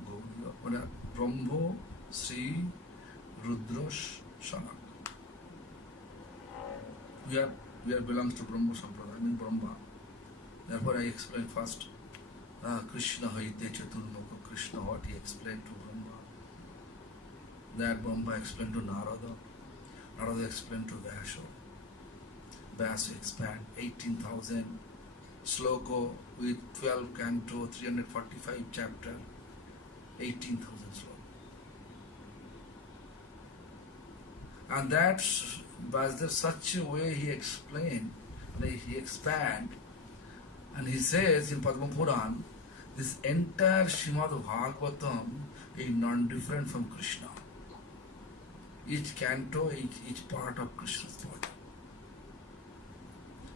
Gauriya, Brahmo, Sri, Rudrash, Shanak. We are belongs to Brahmo Sampradaya, means Brahma. Therefore I explain first Krishna Haite Chaturmukha, Krishna what he explained to Brahma. That Brahma explained to Narada. Narada explained to Vyasa. Vyasa expand 18,000 sloka with 12 canto, 345 chapter, 18,000 sloka. And that's by such a way he explained, he expand, and he says in Padma Puran, this entire Srimad Bhagavatam is non-different from Krishna. Each canto, each part of Krishna's body.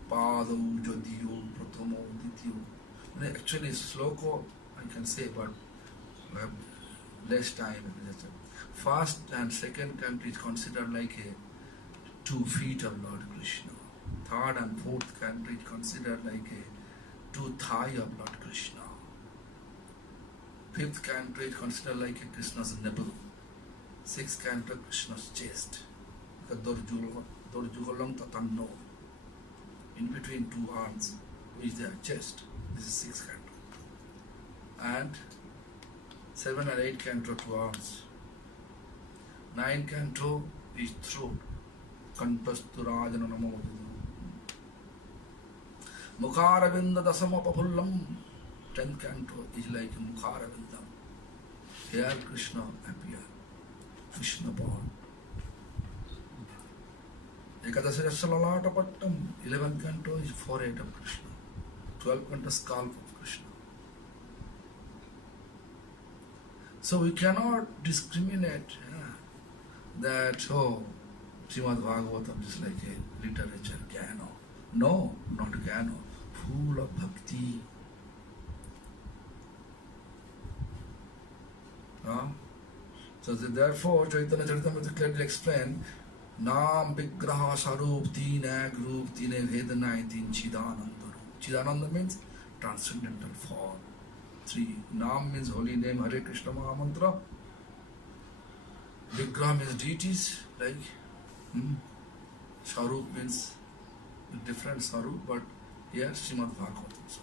Pado, Jodiyo, Pratamo, Dityo. Actually, sloka I can say, but we have less time. First and second canto is considered like 2 feet of Lord Krishna. Third and fourth canto is considered like 2 thighs of Lord Krishna. Fifth canto is considered like Krishna's nipple. Sixth canto, Krishna's chest. Dorjugalam tatanno. In between 2 arms is their chest. This is 6th canto. And 7 and 8 canto 2 arms. 9 canto is throat. Kantasturajana namo. Mukharavinda dasama papullam. 10th canto is like Mukharavindam. Here Krishna appear. Krishna born. Ekadasi Rasalalata Pattam. 11th canto is forehead of Krishna. 12th canto scalp of Krishna. So we cannot discriminate that, Srimad Bhagavatam is like a literature, Gyano. No, not Gyano, full of Bhakti. So therefore, Chaitanya Charitamrita clearly explained, Nam Vigraha Sarup Tina Group Tine Vedana Tin Chidananda. Chidananda means transcendental form. Three. Nam means holy name, Hare Krishna Mahamantra. Vigraha means deities, like Swarup means different Swarup, but here Srimad Bhagavatam.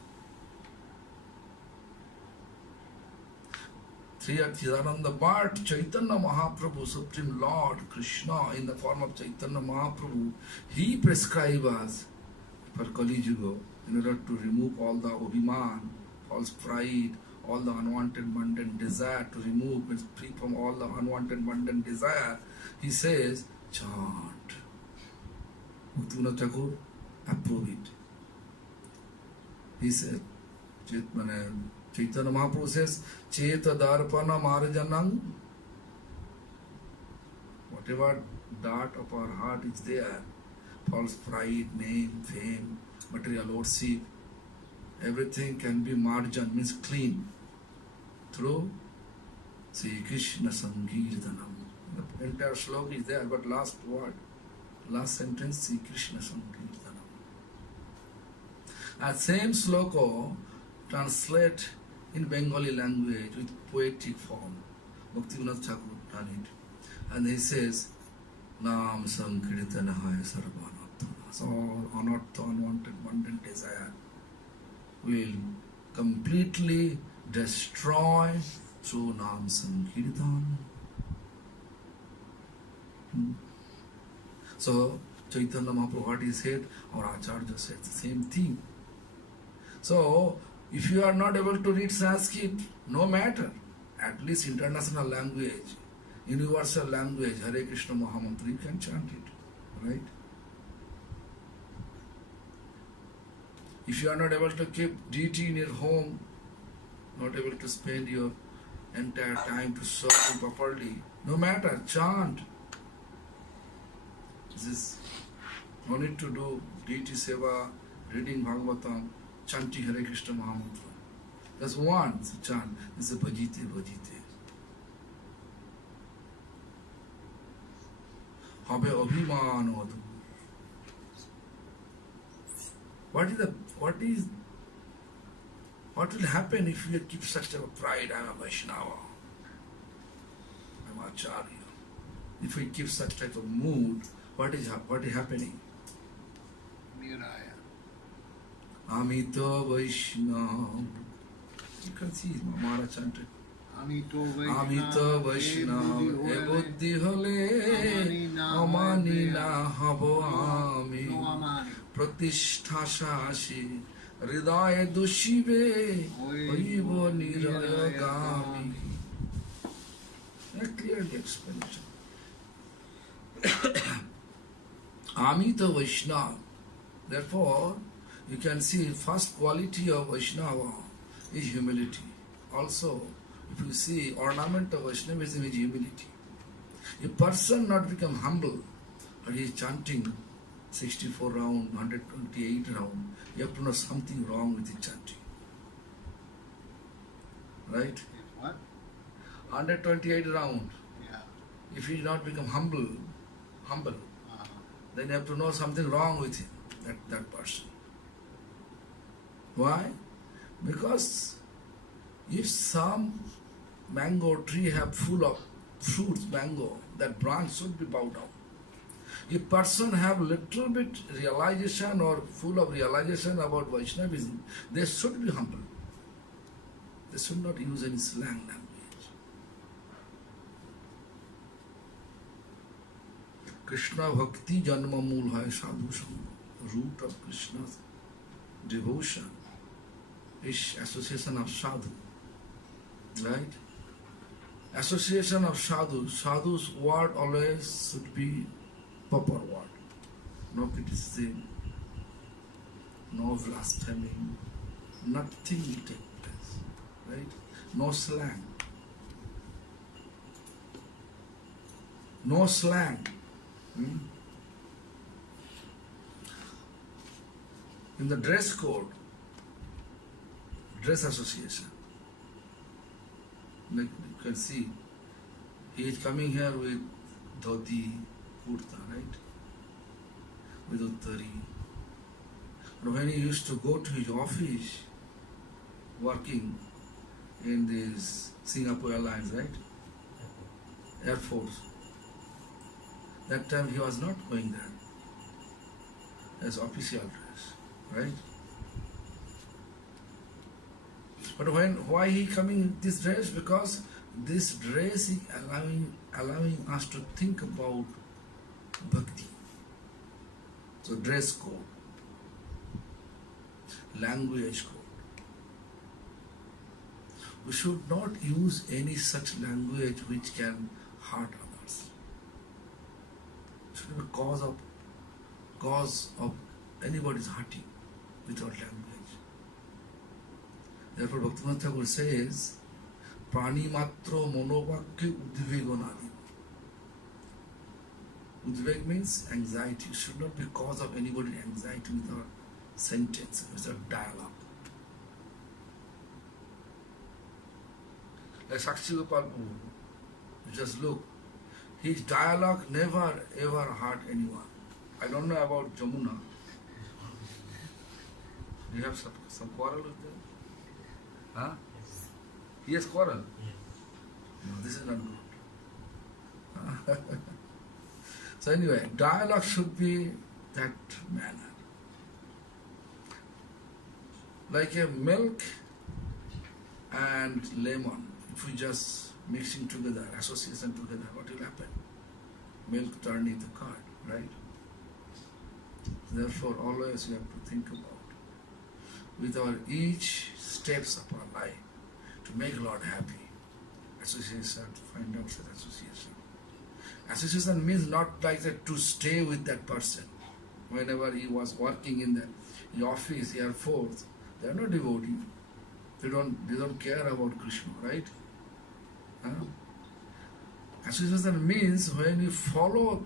Three Chidananda Bhatt, Chaitanya Mahaprabhu, Supreme Lord Krishna in the form of Chaitanya Mahaprabhu, he prescribed us for Kali Yuga in order to remove all the Abhiman, false pride, all the unwanted mundane desire, to remove, means free from all the unwanted mundane desire. He says, chant. Bhakti Thakur approved it. He said, Chaitanya Mahaprabhu says, Cheta Darpana Marjanam. Whatever dart of our heart is there, false pride, name, fame, material lordship, everything can be marjan, means clean, through Sri Krishna Sankirtanam. The entire sloka is there, but last word, last sentence, Sri Krishna Sankirtanam. And same sloka translate in Bengali language with poetic form. Bhaktivinoda Thakur done it. And he says, Nam Sankirtana Hai Sarvanatana. So anartha, unwanted, mundane desire will completely destroy through Nam Sankirtan. So Chaitanya Mahaprabhu, what he said, our Acharya said the same thing. So if you are not able to read Sanskrit, no matter, at least international language, universal language, Hare Krishna Mahamantra, you can chant it, right? If you are not able to keep deity in your home, not able to spend your entire time to serve him properly, no matter, chant. This is no need to do deity seva, reading Bhagavatam, chanting Hare Krishna Mahamantra. That's one chant. This is bhajite, bhajite. Habe abhiman adhu. What will happen if you keep such a pride? I am a Vaishnava. I am Acharya. If we keep such type of mood, what is happening? Niraya. Amita Vaishnava. You can see Maharaj chanted. Amita Vaishnava Ebuddhi Hale Amanina Habo Ami Pratishtha Shashi Hridaya Dushive Oivo Niraya Gami. Clearly explanation. Amita Vaishnava. Therefore, you can see first quality of Vaishnava is humility. Also, if you see ornament of Vaishnavism is humility. A person not become humble, or he is chanting 64 round, 128 round, you have to know something wrong with the chanting. Right? What? 128 round. Yeah. If he not become humble, then you have to know something wrong with him, that person. Why? Because if some mango tree have full of fruits, mango, that branch should be bowed down. If person have little bit realization or full of realization about Vaishnavism, they should be humble. They should not use any slang language. Krishna Bhakti Janma Mool Hai Sadhu Sangha. Root of Krishna's devotion is association of sadhu. Right? Association of sadhu. Sadhu's word always should be proper word. No criticism, no blaspheming, nothing will take place. Right? No slang. No slang. In the dress code, dress association, like you can see, he is coming here with dhoti, kurta, right? With uttari. But when he used to go to his office, working, in this Singapore Airlines, right? Air Force. That time he was not going there as official dress, right? But why he coming in this dress? Because this dress is allowing us to think about bhakti. So dress code, language code. We should not use any such language which can hurt others. It should be cause of anybody's hurting without language. Therefore, Bhaktivinoda Thakur says, "Prani matro monovakya udvego nadi." Udveg means anxiety. It should not be cause of anybody's anxiety without sentence, without dialogue. Like Sakshi Gopal Prabhu, you just look. His dialogue never ever hurt anyone. I don't know about Jamuna. Do you have some quarrel with them? Huh? Yes. He has quarrel. Yes. No, this is not good. So anyway, dialogue should be that manner. Like a milk and lemon. If we just mixing together, association together, what will happen? Milk turning into curd, right? Therefore, always we have to think about with our each steps of our life to make Lord happy. Association, to find out that association. Association means not like that to stay with that person. Whenever he was working in the office, Air Force, they are not devotee. They don't care about Krishna, right? Huh? Association means when you follow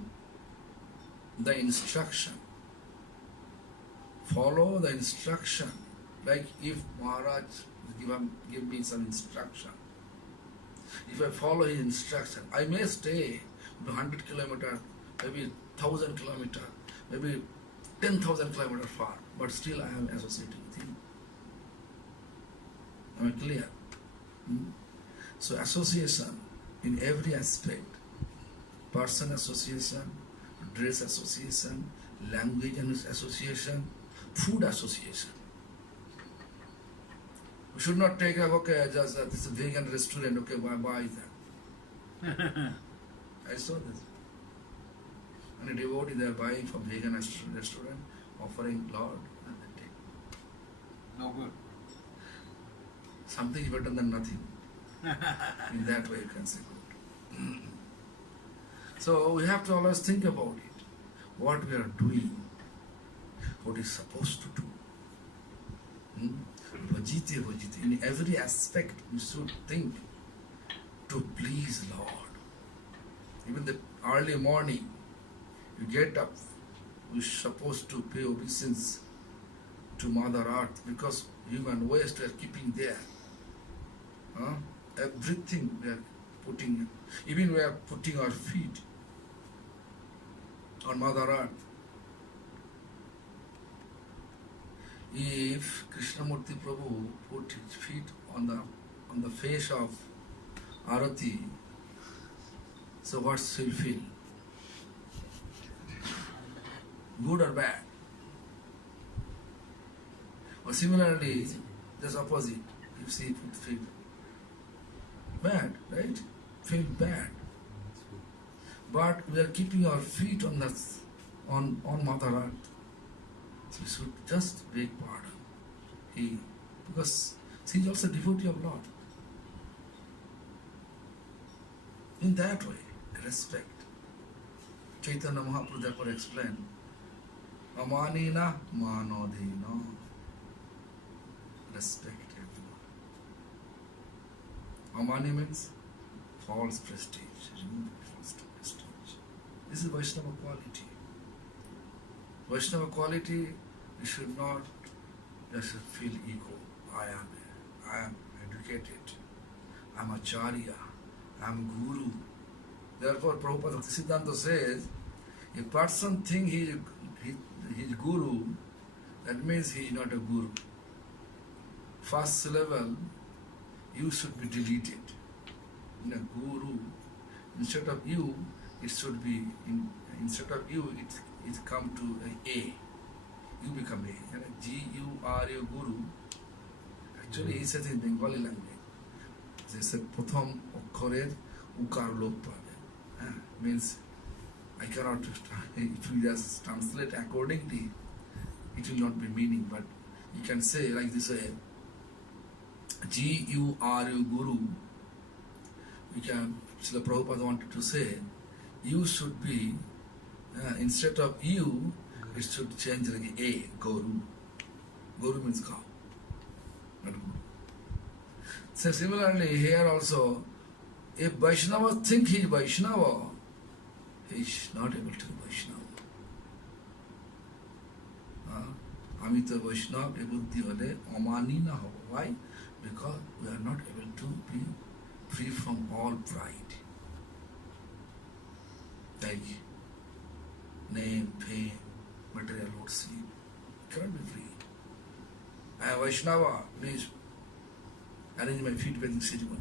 the instruction. Follow the instruction. Like if Maharaj give me some instruction. If I follow his instruction, I may stay 100 kilometers, maybe 1,000 kilometers, maybe 10,000 kilometers far, but still I am associated with him. Am I clear? So association in every aspect, person association, dress association, language association, food association. We should not take okay, just this is a vegan restaurant, okay, buy that. I saw this. And a devotee they are buying from vegan restaurant, offering Lord, and they take. No good. Something is better than nothing. In that way you can say good. So we have to always think about it. What we are doing, what is supposed to do. Bhajite, bhajite. In every aspect we should think to please Lord. Even the early morning, you get up, we're supposed to pay obeisance to Mother Earth because human waste we are keeping there. Everything we are putting, even we are putting our feet on Mother Earth. If Krishnamurti Prabhu put his feet on the face of Arati, so what she'll feel? Good or bad? Or similarly, just opposite. If she put feet bad, right? Feel bad. But we are keeping our feet on Mother Earth. So we should just beg pardon. Because she is also devotee of Lord. In that way, respect. Chaitanya Mahaprabhu therefore explained, Amanina manodena. Respect everyone. Amani means false prestige. Remove false prestige. This is Vaishnava quality. Vaishnava quality, you should not just feel ego. I am educated. I am acharya. I am guru. Therefore, Prabhupada Siddhanta says, a person thinks he is guru, that means he is not a guru. First level, you should be deleted. In a guru, instead of you, it should be, instead of you, it come to a. You become a. And G, you are your guru. Actually, he says in Bengali language, they said, Protham Okhorer Ukar Lok Pabe. Means, I cannot, if we just translate accordingly, it will not be meaning, but you can say like this way, G, you are your guru. We can, Srila Prabhupada wanted to say, you should be, instead of you, it should change like a, guru. Guru means cow, not guru. So similarly, here also, if Vaishnava think he is Vaishnava, he is not able to be Vaishnava. Ami to Vaishnava, ebuddhi hole, amani na ho. Why? Because we are not able to be free from all pride. Like name, fame, material worship. Cannot be free. I am Vaishnava, please arrange my feet bathing ceremony.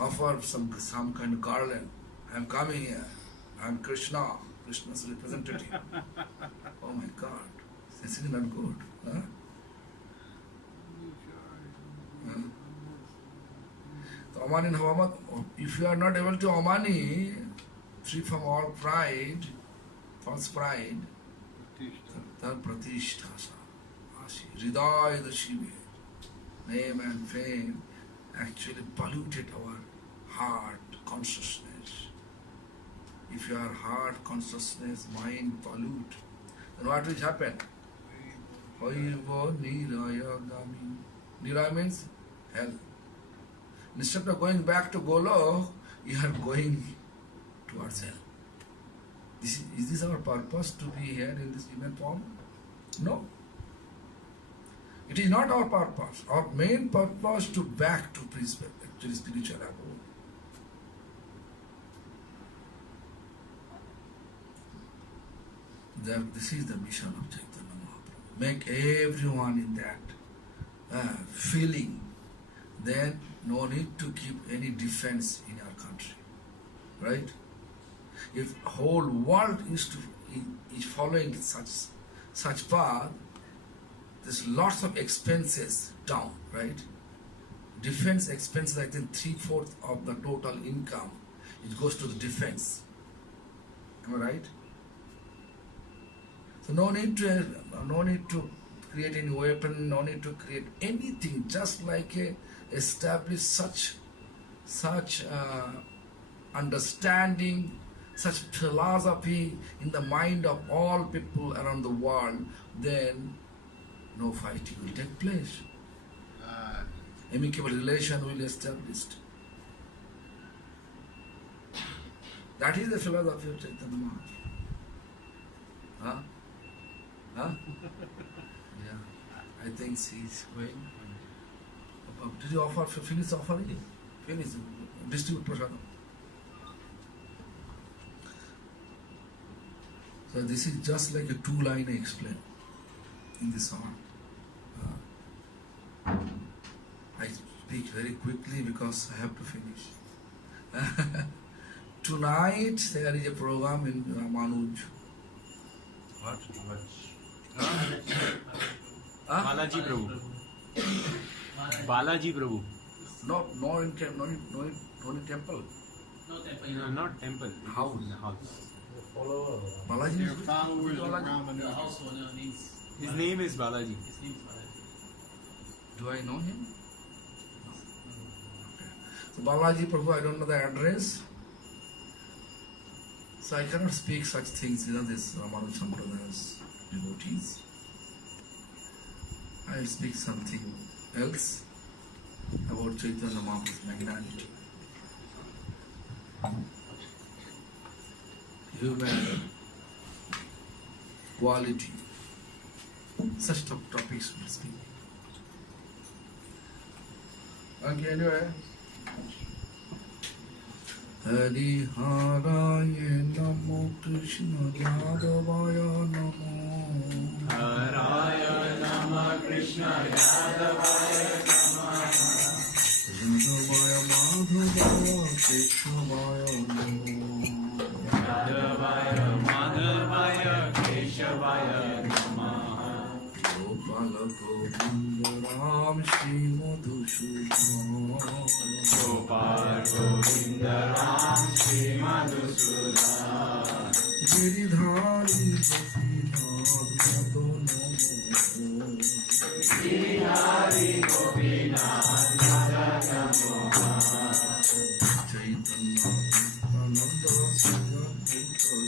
Offer some kind of garland. I am coming here. I am Krishna, Krishna's representative. Oh my God, this is not good. Huh? So Amani Havamat, if you are not able to Amani, free from all pride, false pride, then Pratishtha Asi, Hridaya the Shiva, name and fame actually polluted our heart consciousness. If your heart consciousness, mind pollute, then what will happen? Hoivo Niraya Gami. Niraya means hell. Instead of going back to Golok, you are going towards hell. Is this our purpose to be here in this human form? No. It is not our purpose. Our main purpose to back to actually spiritual abode. This is the mission of Chaitanya Mahaprabhu. Make everyone in that feeling. Then no need to keep any defense in our country. Right? If whole world is following such path, there's lots of expenses down, right? Defense expenses, I think 3/4 of the total income, it goes to the defense. Am I right? So no need to create any weapon, no need to create anything, just like establish such understanding, such philosophy in the mind of all people around the world, then no fighting will take place. Amicable relation will be established. That is the philosophy of Chaitanya Maharaj. Huh? Huh? Yeah. I think she's going. Did you finish offering? Finish. Distribute prasadam. So this is just like a 2-line I explain in this song. I speak very quickly because I have to finish. Tonight there is a program in Manuj. What? Huh? Balaji Prabhu. Balaji Prabhu. No in temple. No, not temple. House. House. Follower. Balaji Your is followers of Balaji. Ramanuja. His name is Balaji. Do I know him? No. Okay. So Balaji Prabhu, I don't know the address. So I cannot speak such things, this Ramanuja Sampradaya's devotees. I will speak something else about Chaitanya Mahaprabhu's magnanimity. Human quality. Such topics we speak. Okay, anyway. Hari Haraya Namo Krishna Yadavaya Namo Haraya Namo Krishna Yadavaya Namah Yadavaya Madhavaya Keshavaya Namah Yadavaya Madhavaya Keshavaya Namah Gopala Govinda Ram Shri Madhusudan Gopala Govinda Ram Shri Madhusudan Giridhari Gopinath Madho Giridhari Gopinath Madho Chaitanya Nityananda Sri Advaita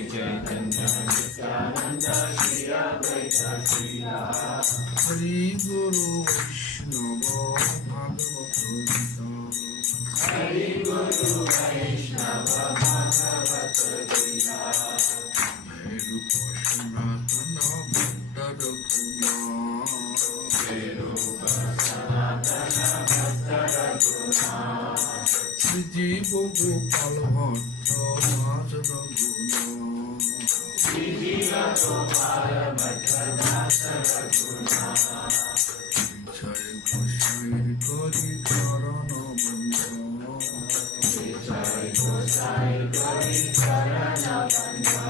Chaitanya Nityananda Shri Advaita Srila Hari Guru Vaishnava Bhagavata Gita Hari Guru Vaishnava Bhagavata Gita Jai Rupa Sanatana Bhakta Raghuna Jai Rupa Sanatana Bhakta Raghuna Sri Jiva Gopal Bhatta Mas Raghuna Shri Jiva Gopala Bhatta Das Raghuna Jai Gosai Kari Karana Bandha Jai Gosai Gori Karana Bandha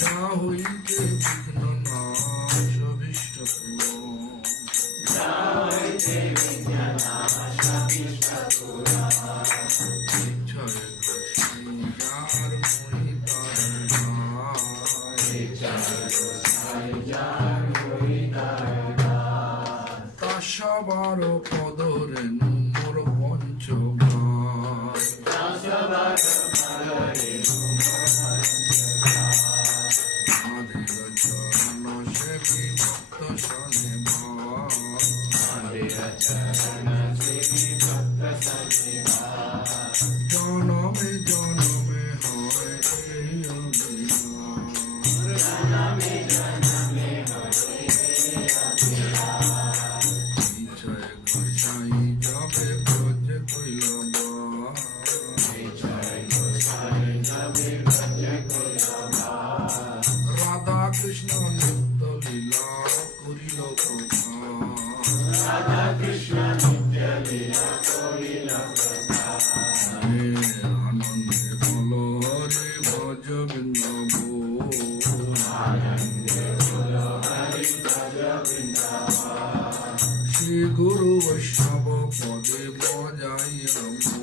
Jahoite Vigna Nasha Vishta Jahoite Vigna Nasha Vishta Pura Jai Gosai Yar Mohi Karana Jai Gosai Jar Gori Karana Tashavaro Padorenu Mor Panchogha Dasavara Padarenu Adhira Charana Shevi Bhakta Saneva Mandira Charana Sevi Bhakta Saneva Janame Janame Hai Abhina Janame Janame Hare Abhira Jai Gosai Jabe Braj Koilaba Jai Gosai Jabe Bhaja Kolaba Radha Krishna Nitya Lila Kurilo Prabha Radha Krishna Nitya Lila Korila Prabha Hare Anande Bolo Hare Bhaj Vindabo Anande Bolo Hari Bhaja Vrindavan Shri Guru Vaishnava Pade Bhajai Amo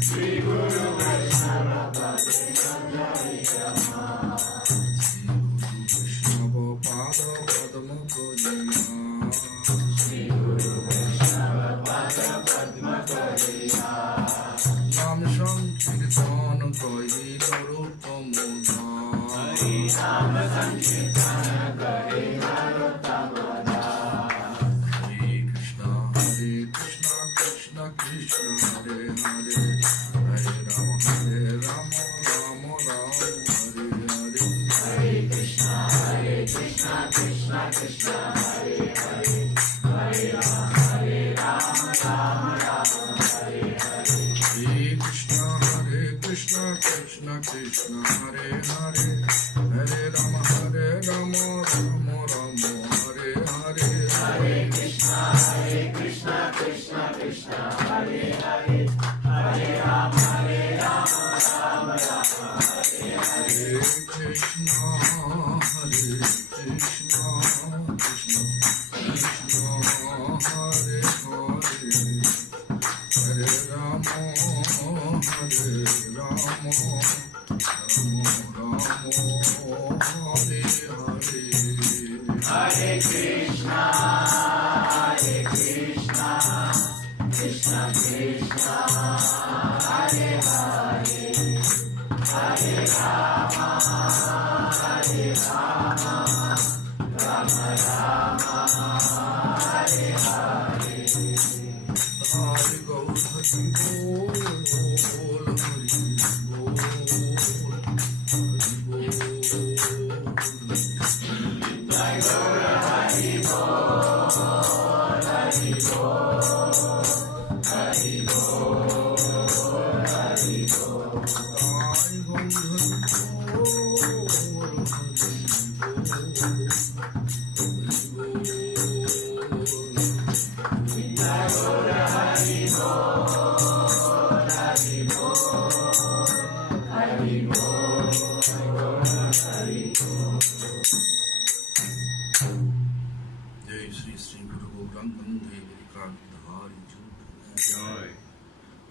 Shri Guru Vaishnava Pade Bhajai Rama Shri Guru Vaishnava Pada Padma Koriya Shri Guru Vaishnava Pada Padma Kariya Nam Sankirtan Kahi Narottama Hari Nama Sankirtana Kare Narottama Hare Krishna Krishna Krishna Hare Hare Hare Rama Rama Rama Hare Hare Hare Krishna Krishna Krishna Hare Hare Hare Rama Rama Rama Hare Hare Hare Krishna Krishna Krishna Hare Hare Hare Rama Rama Rama Hare Hare Hare Krishna Krishna Krishna Hare Hare Hare Rama Rama Rama Hare Hare Hare Krishna Krishna Krishna Hare Hare Hare Rama Hare Rama Rama Rama Hare Hare Hare Krishna Krishna Krishna Hare Hare Hare Rama Rama Rama Hare Hare Hare Gaudhati Bol Hari Bol Jai Gaura Hari Bol Hari Bol Hari Bol Hari Bol Hare Gaudhati Bol Hari Bol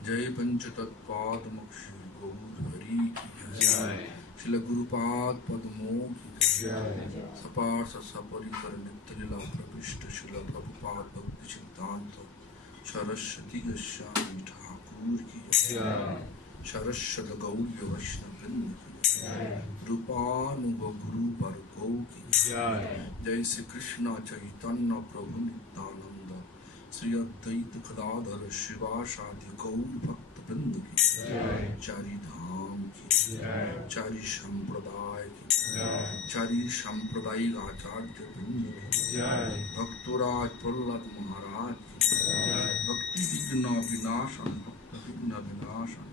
जय पंचतत्पाद मुक्षी गौर हरि की जय श्रील गुरुपाद पद्मों की जय सपार्श सपरिकर नित्य लीला प्रविष्ट श्रील प्रभुपाद भक्ति सिद्धांत सरस्वती गोस्वामी ठाकुर की जय सरस्वत गौर्य वैष्णव वृंद की जय रूपानुभव गुरु वर्गो की जय जय श्री कृष्ण चैतन्य प्रभु नित्यानंद श्री अद्वैत गदाधर शिवासादि गौर भक्त वृंद की जय चारि धाम की जय चारि संप्रदाय की जय चारि सांप्रदायिक आचार्य वृंद की जय भक्तराज प्रहलाद महाराज की जय भक्ति विघ्न विनाशन भक्त विघ्न विनाशन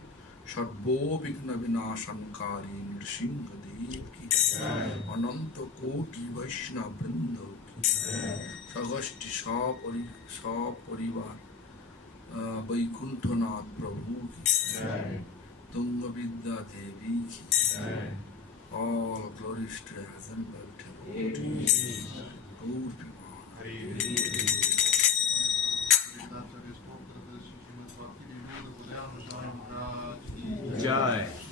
सर्वो विघ्न विनाशनकारी नृसिंह देव की अनंत कोटि वैष्णव वृंद की सगष्टि सपरिवार वैकुंठनाथ प्रभु की जय तुंग विद्या देवी की जय all glories to assembled devotees. Gaur Viman. Hari That's what is spoken of this Srimad Bhakti Bibudha Bodhayan Maharaj. जय